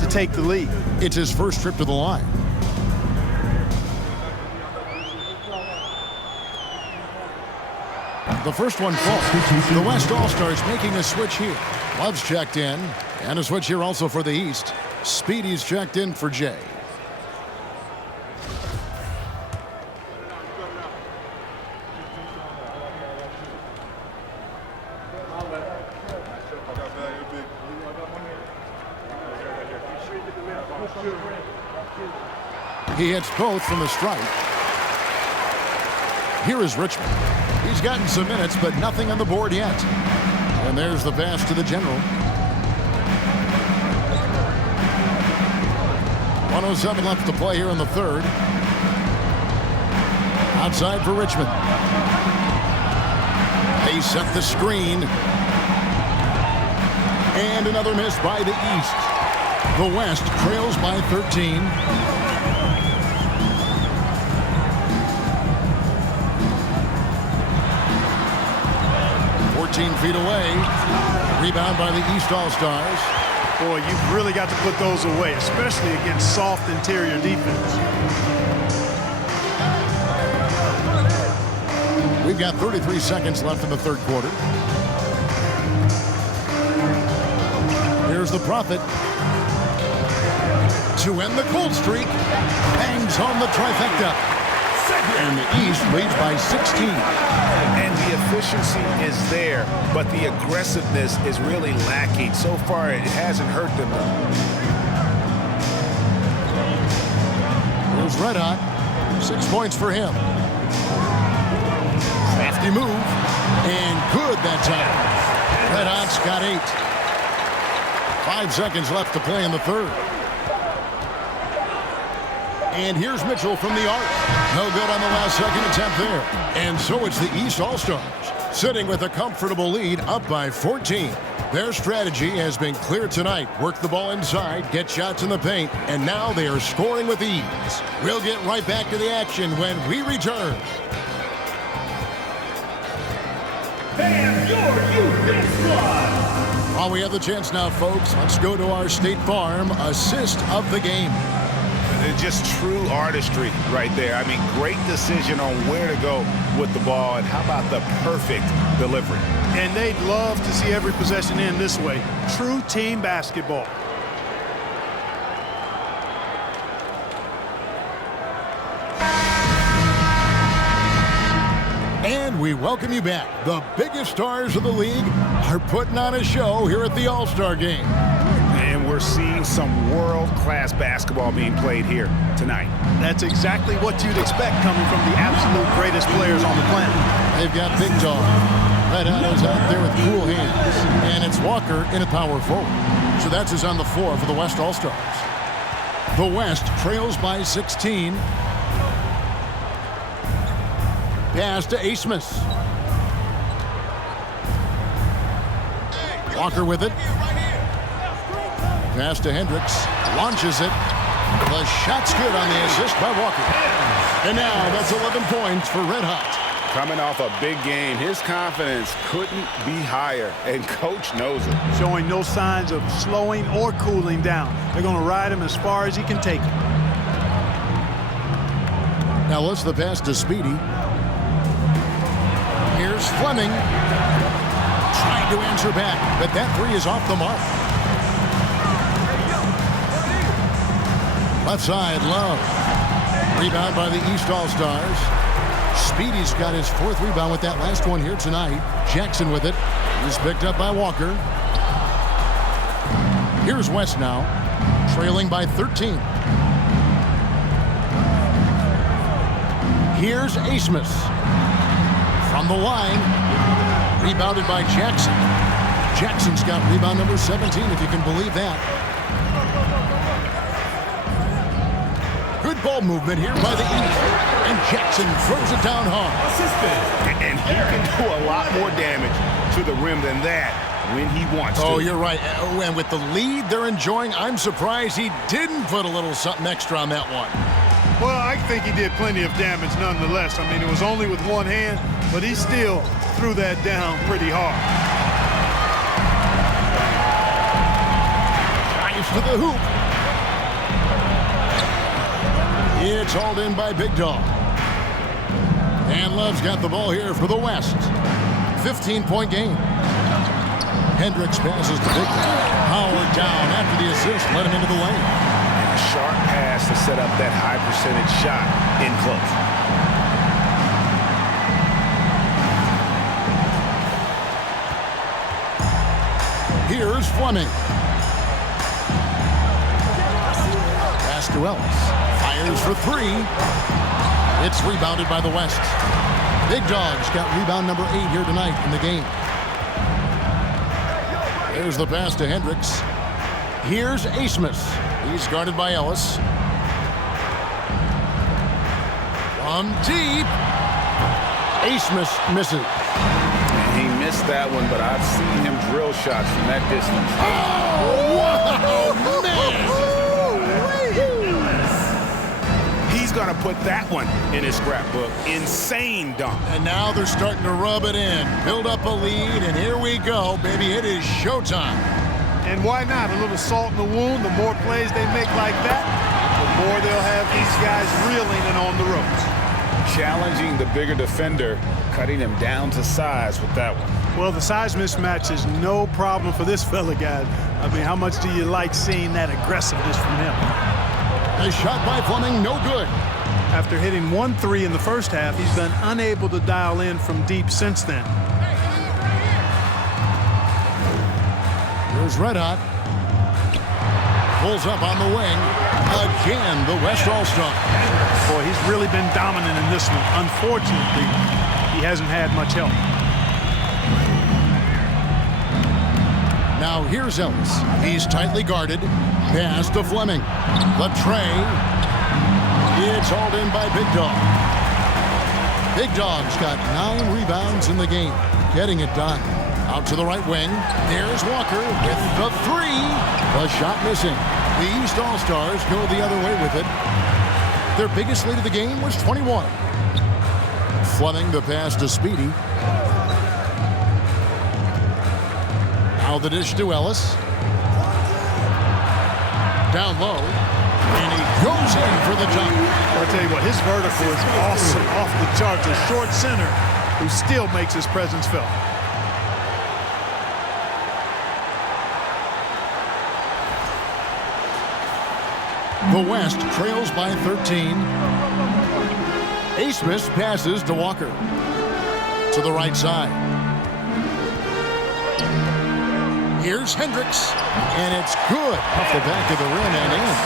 to take the lead. It's his first trip to the line. The first one falls. The West All-Stars making a switch here. Love's checked in. And a switch here also for the East. Speedy's checked in for Jay. He hits both from the stripe. Here is Richmond. He's gotten some minutes, but nothing on the board yet. And there's the pass to the general. 1:07 left to play here in the third. Outside for Richmond. They set the screen. And another miss by the East. The West trails by 13. Feet away. Rebound by the East All-Stars. Boy, you've really got to put those away, especially against soft interior defense. We've got 33 seconds left in the third quarter. Here's the Prophet. To end the cold streak. Bangs home the trifecta. And the East leads by 16. And the efficiency is there, but the aggressiveness is really lacking. So far, it hasn't hurt them, though. Here's Red Hot. 6 points for him. Crafty move. And good that time. Red Hot's got 8. 5 seconds left to play in the third. And here's Mitchell from the arc. No good on the last second attempt there. And so it's the East All-Stars, sitting with a comfortable lead, up by 14. Their strategy has been clear tonight. Work the ball inside, get shots in the paint, and now they are scoring with ease. We'll get right back to the action when we return. And your UF squad. While we have the chance now, folks, let's go to our State Farm assist of the game. Just true artistry right there. I mean, great decision on where to go with the ball, and how about the perfect delivery. And they'd love to see every possession end this way. True team basketball. And we welcome you back. The biggest stars of the league are putting on a show here at the All-Star Game. And we're seeing some world-class basketball being played here tonight. That's exactly what you'd expect coming from the absolute greatest players on the planet. They've got Big Dog. Red Hot is out there with cool hands. And it's Walker in at power forward. So that's who's on the floor for the West All-Stars. The West trails by 16. Pass to Asmus. Walker with it. Pass to Hendricks. Launches it. The shot's good on the assist by Walker. And now that's 11 points for Red Hot. Coming off a big game, his confidence couldn't be higher, and Coach knows it. Showing no signs of slowing or cooling down. They're going to ride him as far as he can take him. Now let's the pass to Speedy. Here's Fleming. Trying to answer back, but that three is off the mark. Left side, Love. Rebound by the East All-Stars. Speedy's got his 4th rebound with that last one here tonight. Jackson with it. He's picked up by Walker. Here's West now, trailing by 13. Here's Asmus. From the line, rebounded by Jackson. Jackson's got rebound number 17, if you can believe that. Good ball movement here by the East. And Jackson throws it down hard. And he can do a lot more damage to the rim than that when he wants to. Oh, you're right. And with the lead they're enjoying, I'm surprised he didn't put a little something extra on that one. Well, I think he did plenty of damage nonetheless. I mean, it was only with one hand, but he still threw that down pretty hard. Drives to the hoop. It's hauled in by Big Dog. And Love's got the ball here for the West. 15-point game. Hendricks passes to Big Dog. Howard down after the assist. Let him into the lane. And a sharp pass to set up that high percentage shot in close. Here's Fleming. Pass to Ellis. Fires for 3. It's rebounded by the West. Big Dog's got rebound number 8 here tonight in the game. There's the pass to Hendricks. Here's Asmus. He's guarded by Ellis. From deep. Asmus misses. He missed that one, but I've seen him drill shots from that distance. Oh, wow, man! He's going to put that one in his scrapbook. Insane dunk. And now they're starting to rub it in. Build up a lead, and here we go, baby. It is showtime. And why not? A little salt in the wound. The more plays they make like that, the more they'll have these guys reeling and on the ropes. Challenging the bigger defender, cutting him down to size with that one. Well, the size mismatch is no problem for this fella, guys. I mean, how much do you like seeing that aggressiveness from him? A shot by Fleming, no good. After hitting 1 3 in the first half, he's been unable to dial in from deep since then. Here's Red Hot. Pulls up on the wing. Again, the West All-Star. Boy, he's really been dominant in this one. Unfortunately, he hasn't had much help. Now here's Ellis. He's tightly guarded. Pass to Fleming. The tray. It's hauled in by Big Dog. Big Dog's got 9 rebounds in the game. Getting it done. Out to the right wing. There's Walker with the 3. The shot missing. The East All-Stars go the other way with it. Their biggest lead of the game was 21. Fleming the pass to Speedy. Now the dish to Ellis. Down low. And he goes in for the jump. I'll tell you what, his vertical is awesome, off the charts. A short center who still makes his presence felt. The West trails by 13. Asmus passes to Walker. To the right side. Here's Hendricks. And it's good off the back of the rim and in.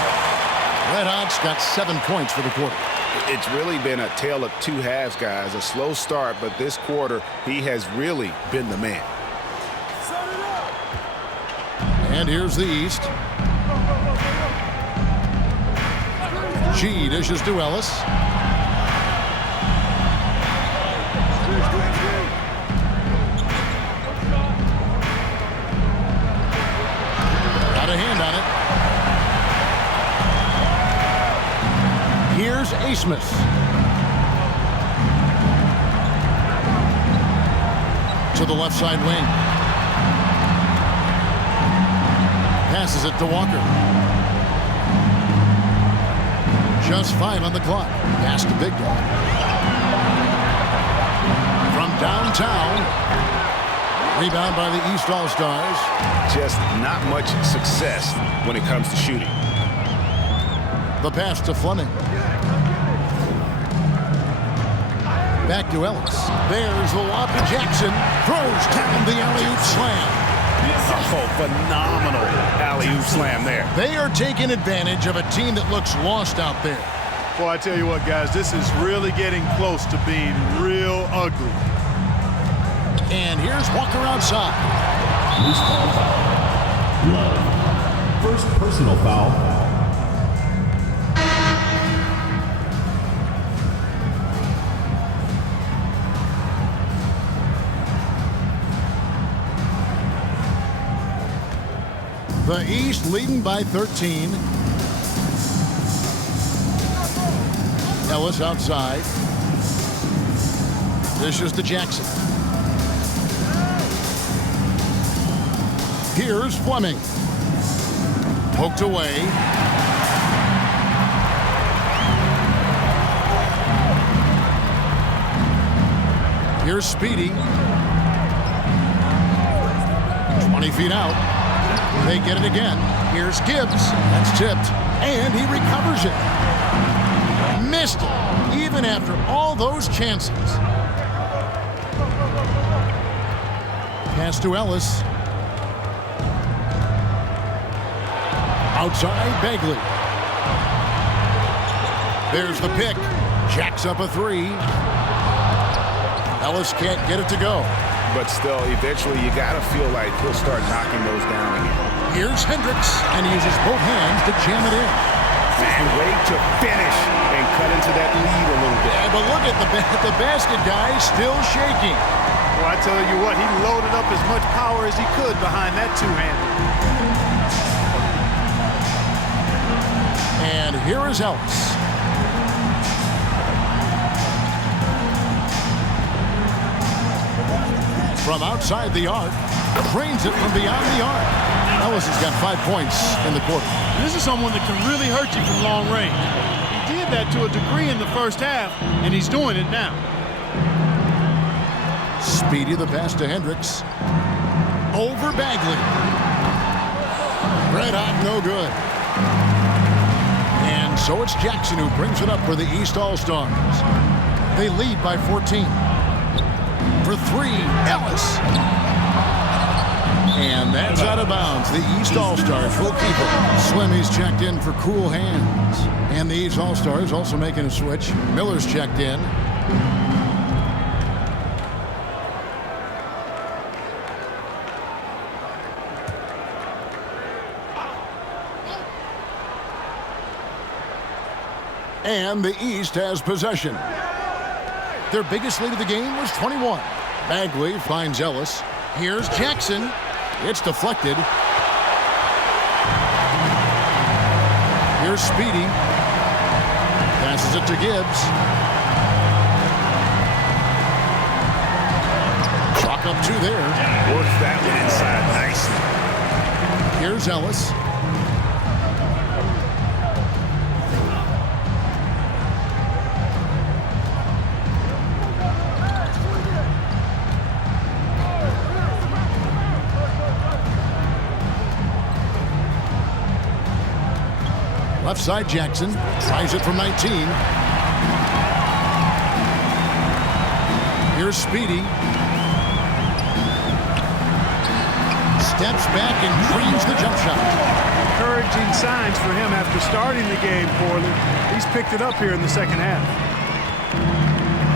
Red Hot's got 7 points for the quarter. It's really been a tale of 2 halves, guys. A slow start, but this quarter, he has really been the man. And here's the East. G dishes to Ellis. Got a hand on it. Here's Asmus. To the left side wing. Passes it to Walker. Just 5 on the clock. Pass to Big Dog. From downtown. Rebound by the East All-Stars. Just not much success when it comes to shooting. The pass to Fleming. Back to Ellis. There's the lob to Jackson. Throws down the alley-oop slam. Oh, phenomenal alley-oop slam there. They are taking advantage of a team that looks lost out there. Well, I tell you what, guys, this is really getting close to being real ugly. And here's Walker outside. First personal foul. The East leading by 13. Ellis outside. Dishes to Jackson. Here's Fleming. Poked away. Here's Speedy. 20 feet out. They get it again. Here's Gibbs. That's tipped. And he recovers it. Missed it, even after all those chances. Pass to Ellis. Outside, Bagley. There's the pick. Jacks up a 3. Ellis can't get it to go. But still, eventually, you got to feel like he'll start knocking those down again. Here's Hendricks, and he uses both hands to jam it in. Man, way to finish and cut into that lead a little bit. Yeah, but look at the basket guy still shaking. Well, I tell you what, he loaded up as much power as he could behind that two-hander. And here is Ellis. From outside the arc, drains it from beyond the arc. Ellis has got 5 points in the quarter. This is someone that can really hurt you from long range. He did that to a degree in the first half, and he's doing it now. Speedy the pass to Hendricks. Over Bagley. Red Hot, no good. And So it's Jackson who brings it up for the East All-Stars. They lead by 14. For three, Ellis. And that's out of bounds. The East All-Stars will keep it. Slimmy's checked in for cool hands. And the East All-Stars also making a switch. Miller's checked in. And the East has possession. Their biggest lead of the game was 21. Bagley finds Ellis. Here's Jackson. It's deflected. Here's Speedy. Passes it to Gibbs. Chalk up two there. Works that one inside nicely. Here's Ellis. Left side, Jackson tries it from 19. Here's Speedy. Steps back and drains the jump shot. Encouraging signs for him after starting the game poorly. He's picked it up here in the second half.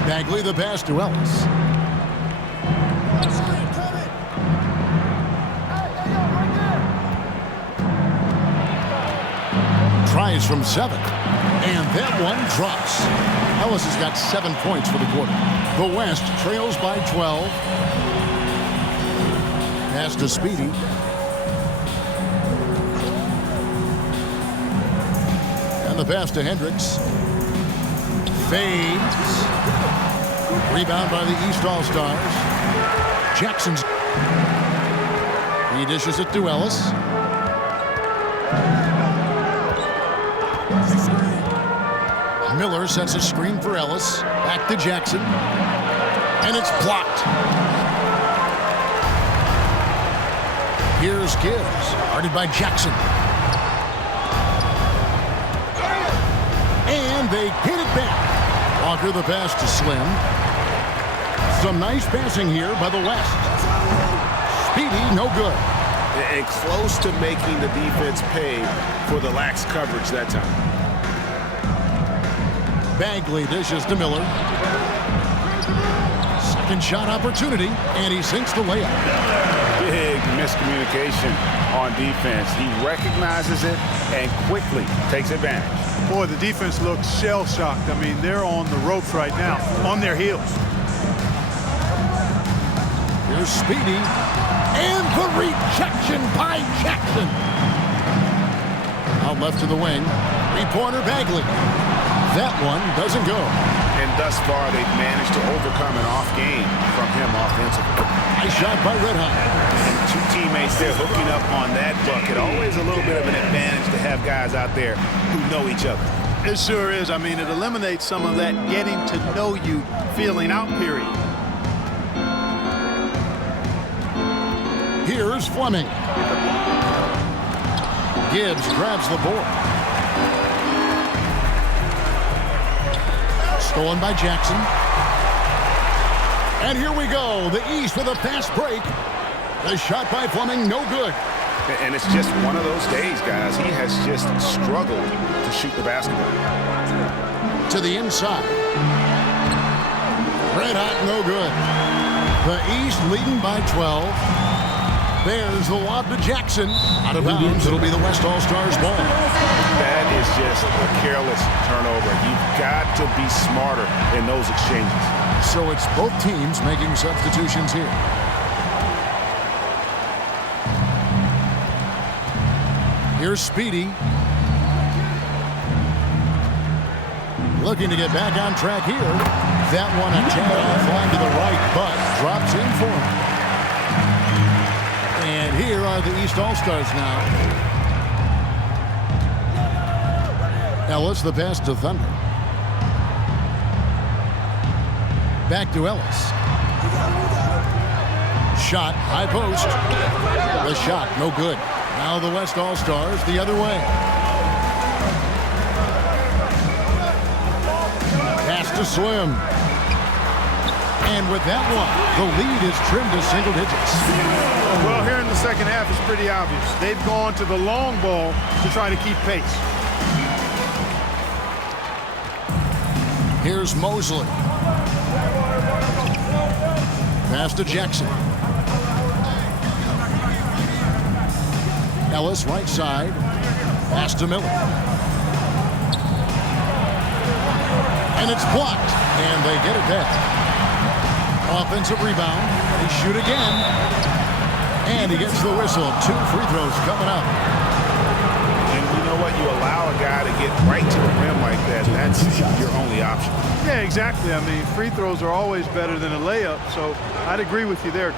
Bagley the pass to Ellis. Tries from 7. And that one drops. Ellis has got 7 points for the quarter. The West trails by 12. Pass to Speedy. And the pass to Hendricks. Fades. Rebound by the East All-Stars. Jackson's. He dishes it to Ellis. Miller sets a screen for Ellis. Back to Jackson. And it's blocked. Here's Gibbs. Guarded by Jackson. And they hit it back. Walker the pass to Slim. Some nice passing here by the West. Speedy, no good. And close to making the defense pay for the lax coverage that time. Bagley dishes to Miller. Second shot opportunity, and he sinks the layup. Big miscommunication on defense. He recognizes it and quickly takes advantage. Boy, the defense looks shell-shocked. I mean, they're on the ropes right now, on their heels. Here's Speedy, and the rejection by Jackson. Out left to the wing. Three-pointer Bagley. That one doesn't go. And thus far, they've managed to overcome an off game from him offensively. Nice shot by Red Hot. And two teammates there hooking up on that bucket. Always a little bit of an advantage to have guys out there who know each other. It sure is. I mean, it eliminates some of that getting to know you feeling out period. Here's Fleming. Gibbs grabs the board. Stolen by Jackson. And here we go. The East with a fast break. The shot by Fleming, no good. And it's just one of those days, guys. He has just struggled to shoot the basketball. To the inside. Red Hot, no good. The East leading by 12. There's the lob to Jackson. Out of bounds. It'll be the West All-Stars ball. That is just a careless turnover. You've got to be smarter in those exchanges. So it's both teams making substitutions here. Here's Speedy. Looking to get back on track here. That one a tad offline to the right, but drops in for him. And here are the East All-Stars now. Ellis the pass to Thunder. Back to Ellis. Shot, high post. The shot, no good. Now the West All-Stars the other way. to Slim. And with that one, the lead is trimmed to single digits. Well, here in the second half, it's pretty obvious. They've gone to the long ball to try to keep pace. Here's Mosley. Pass to Jackson. Ellis right side. Pass to Miller. And it's blocked. And they get it back. Offensive rebound. They shoot again. And he gets the whistle. 2 free throws coming up. And you know what? You allow a guy to get right to the rim like that. That's your only option. Yeah, exactly. I mean, free throws are always better than a layup, so I'd agree with you there.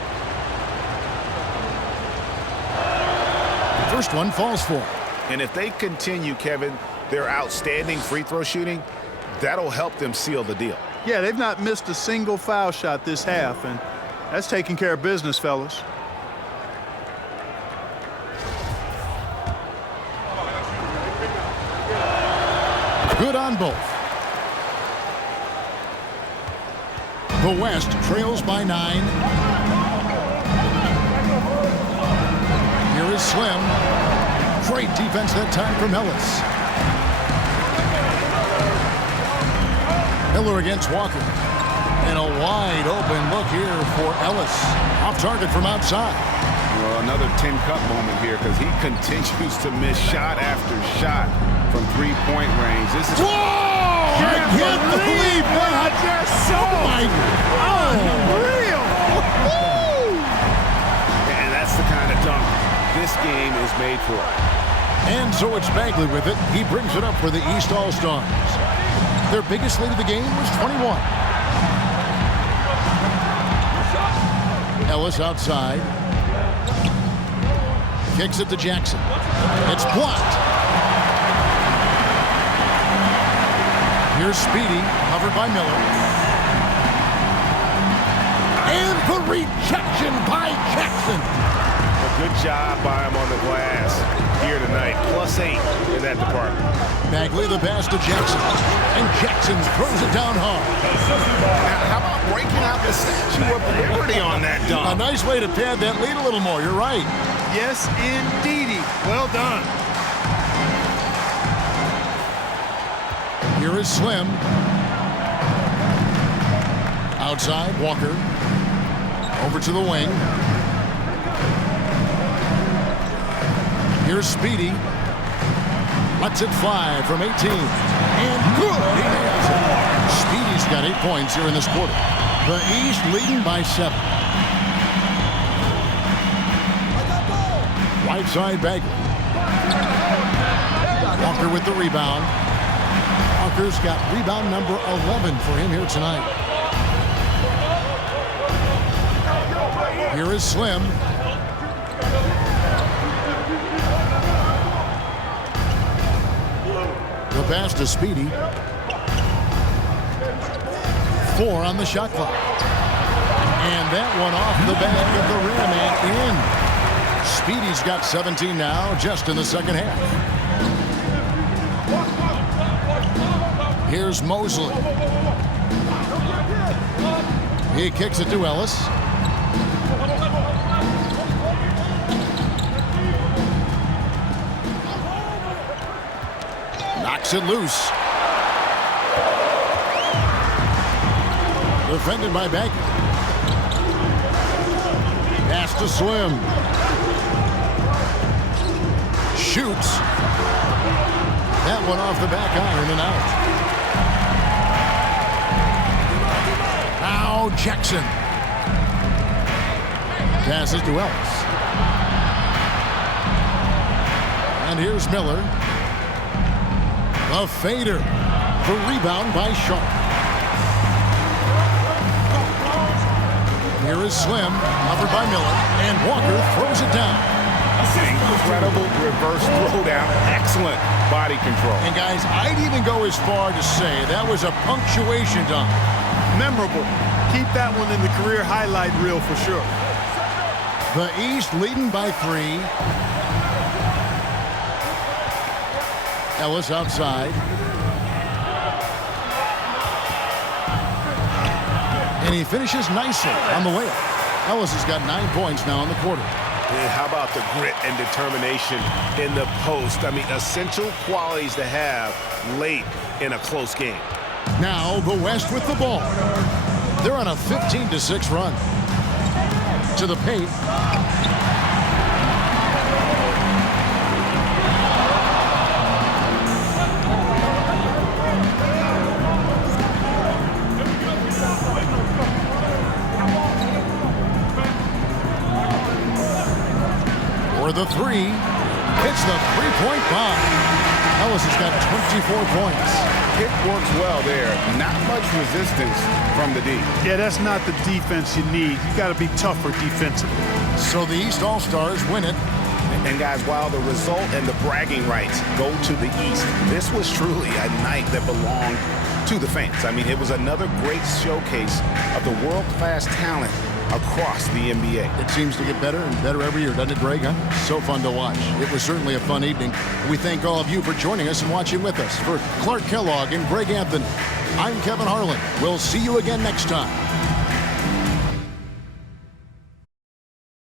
The first one falls for him. And if they continue, Kevin, their outstanding free throw shooting, that'll help them seal the deal. Yeah, they've not missed a single foul shot this half, and that's taking care of business, fellas. Good on both. The West trails by 9. Here is Slim. Great defense that time from Ellis. Miller against Walker. And a wide open look here for Ellis. Off target from outside. Well, another 10-cup moment here because he continues to miss shot after shot from three-point range. This is... Whoa! I can't believe that. I just saw it. Unreal. And that's the kind of dunk this game is made for. And so it's Bagley with it. He brings it up for the East All-Stars. Their biggest lead of the game was 21. Ellis outside. Kicks it to Jackson. It's blocked. Here's Speedy, covered by Miller. And the rejection by Jackson. A good job by him on the glass here tonight. +8 in that department. Bagley the pass to Jackson. And Jackson throws it down hard. Now, how about breaking out the Statue of Liberty on that dunk? A nice way to pad that lead a little more. You're right. Yes, indeedy. Well done. Here is Slim. Outside, Walker. Over to the wing. Here's Speedy. Lets it fly from 18. And good. He nails it. Speedy's got 8 points here in this quarter. The East leading by 7. Right side, Bagley. Walker with the rebound. Walker's got rebound number 11 for him here tonight. Here is Slim. The pass to Speedy. 4 on the shot clock. And that one off the back of the rim and in. Speedy's got 17 now, just in the second half. Here's Mosley. He kicks it to Ellis. Knocks it loose. Defended by Bagley. Pass to Slim. Shoots. That one off the back iron and out. Now Jackson. Passes to Ellis. And here's Miller. A fader. The rebound by Sharp. Here is Slim, covered by Miller, and Walker throws it down. Incredible reverse throwdown. Excellent body control. And guys, I'd even go as far to say that was a punctuation dunk. Memorable. Keep that one in the career highlight reel for sure. The East leading by 3. Ellis outside. And he finishes nicely on the layup. Ellis has got 9 points now in the quarter. And how about the grit and determination in the post? I mean, essential qualities to have late in a close game. Now the West with the ball. They're on a 15-6 run. To the paint. For the three. Hits the three-point bomb. Ellis has got 24 points. It works well there. Not much resistance from the D. Yeah, that's not the defense you need. You got to be tougher defensively. So the East All-Stars win it. And guys, while the result and the bragging rights go to the East, this was truly a night that belonged to the fans. I mean, it was another great showcase of the world-class talent across the NBA. It seems to get better and better every year, doesn't it, Greg? Huh? So fun to watch. It was certainly a fun evening. We thank all of you for joining us and watching with us. For Clark Kellogg and Greg Anthony, I'm Kevin Harlan. We'll see you again next time.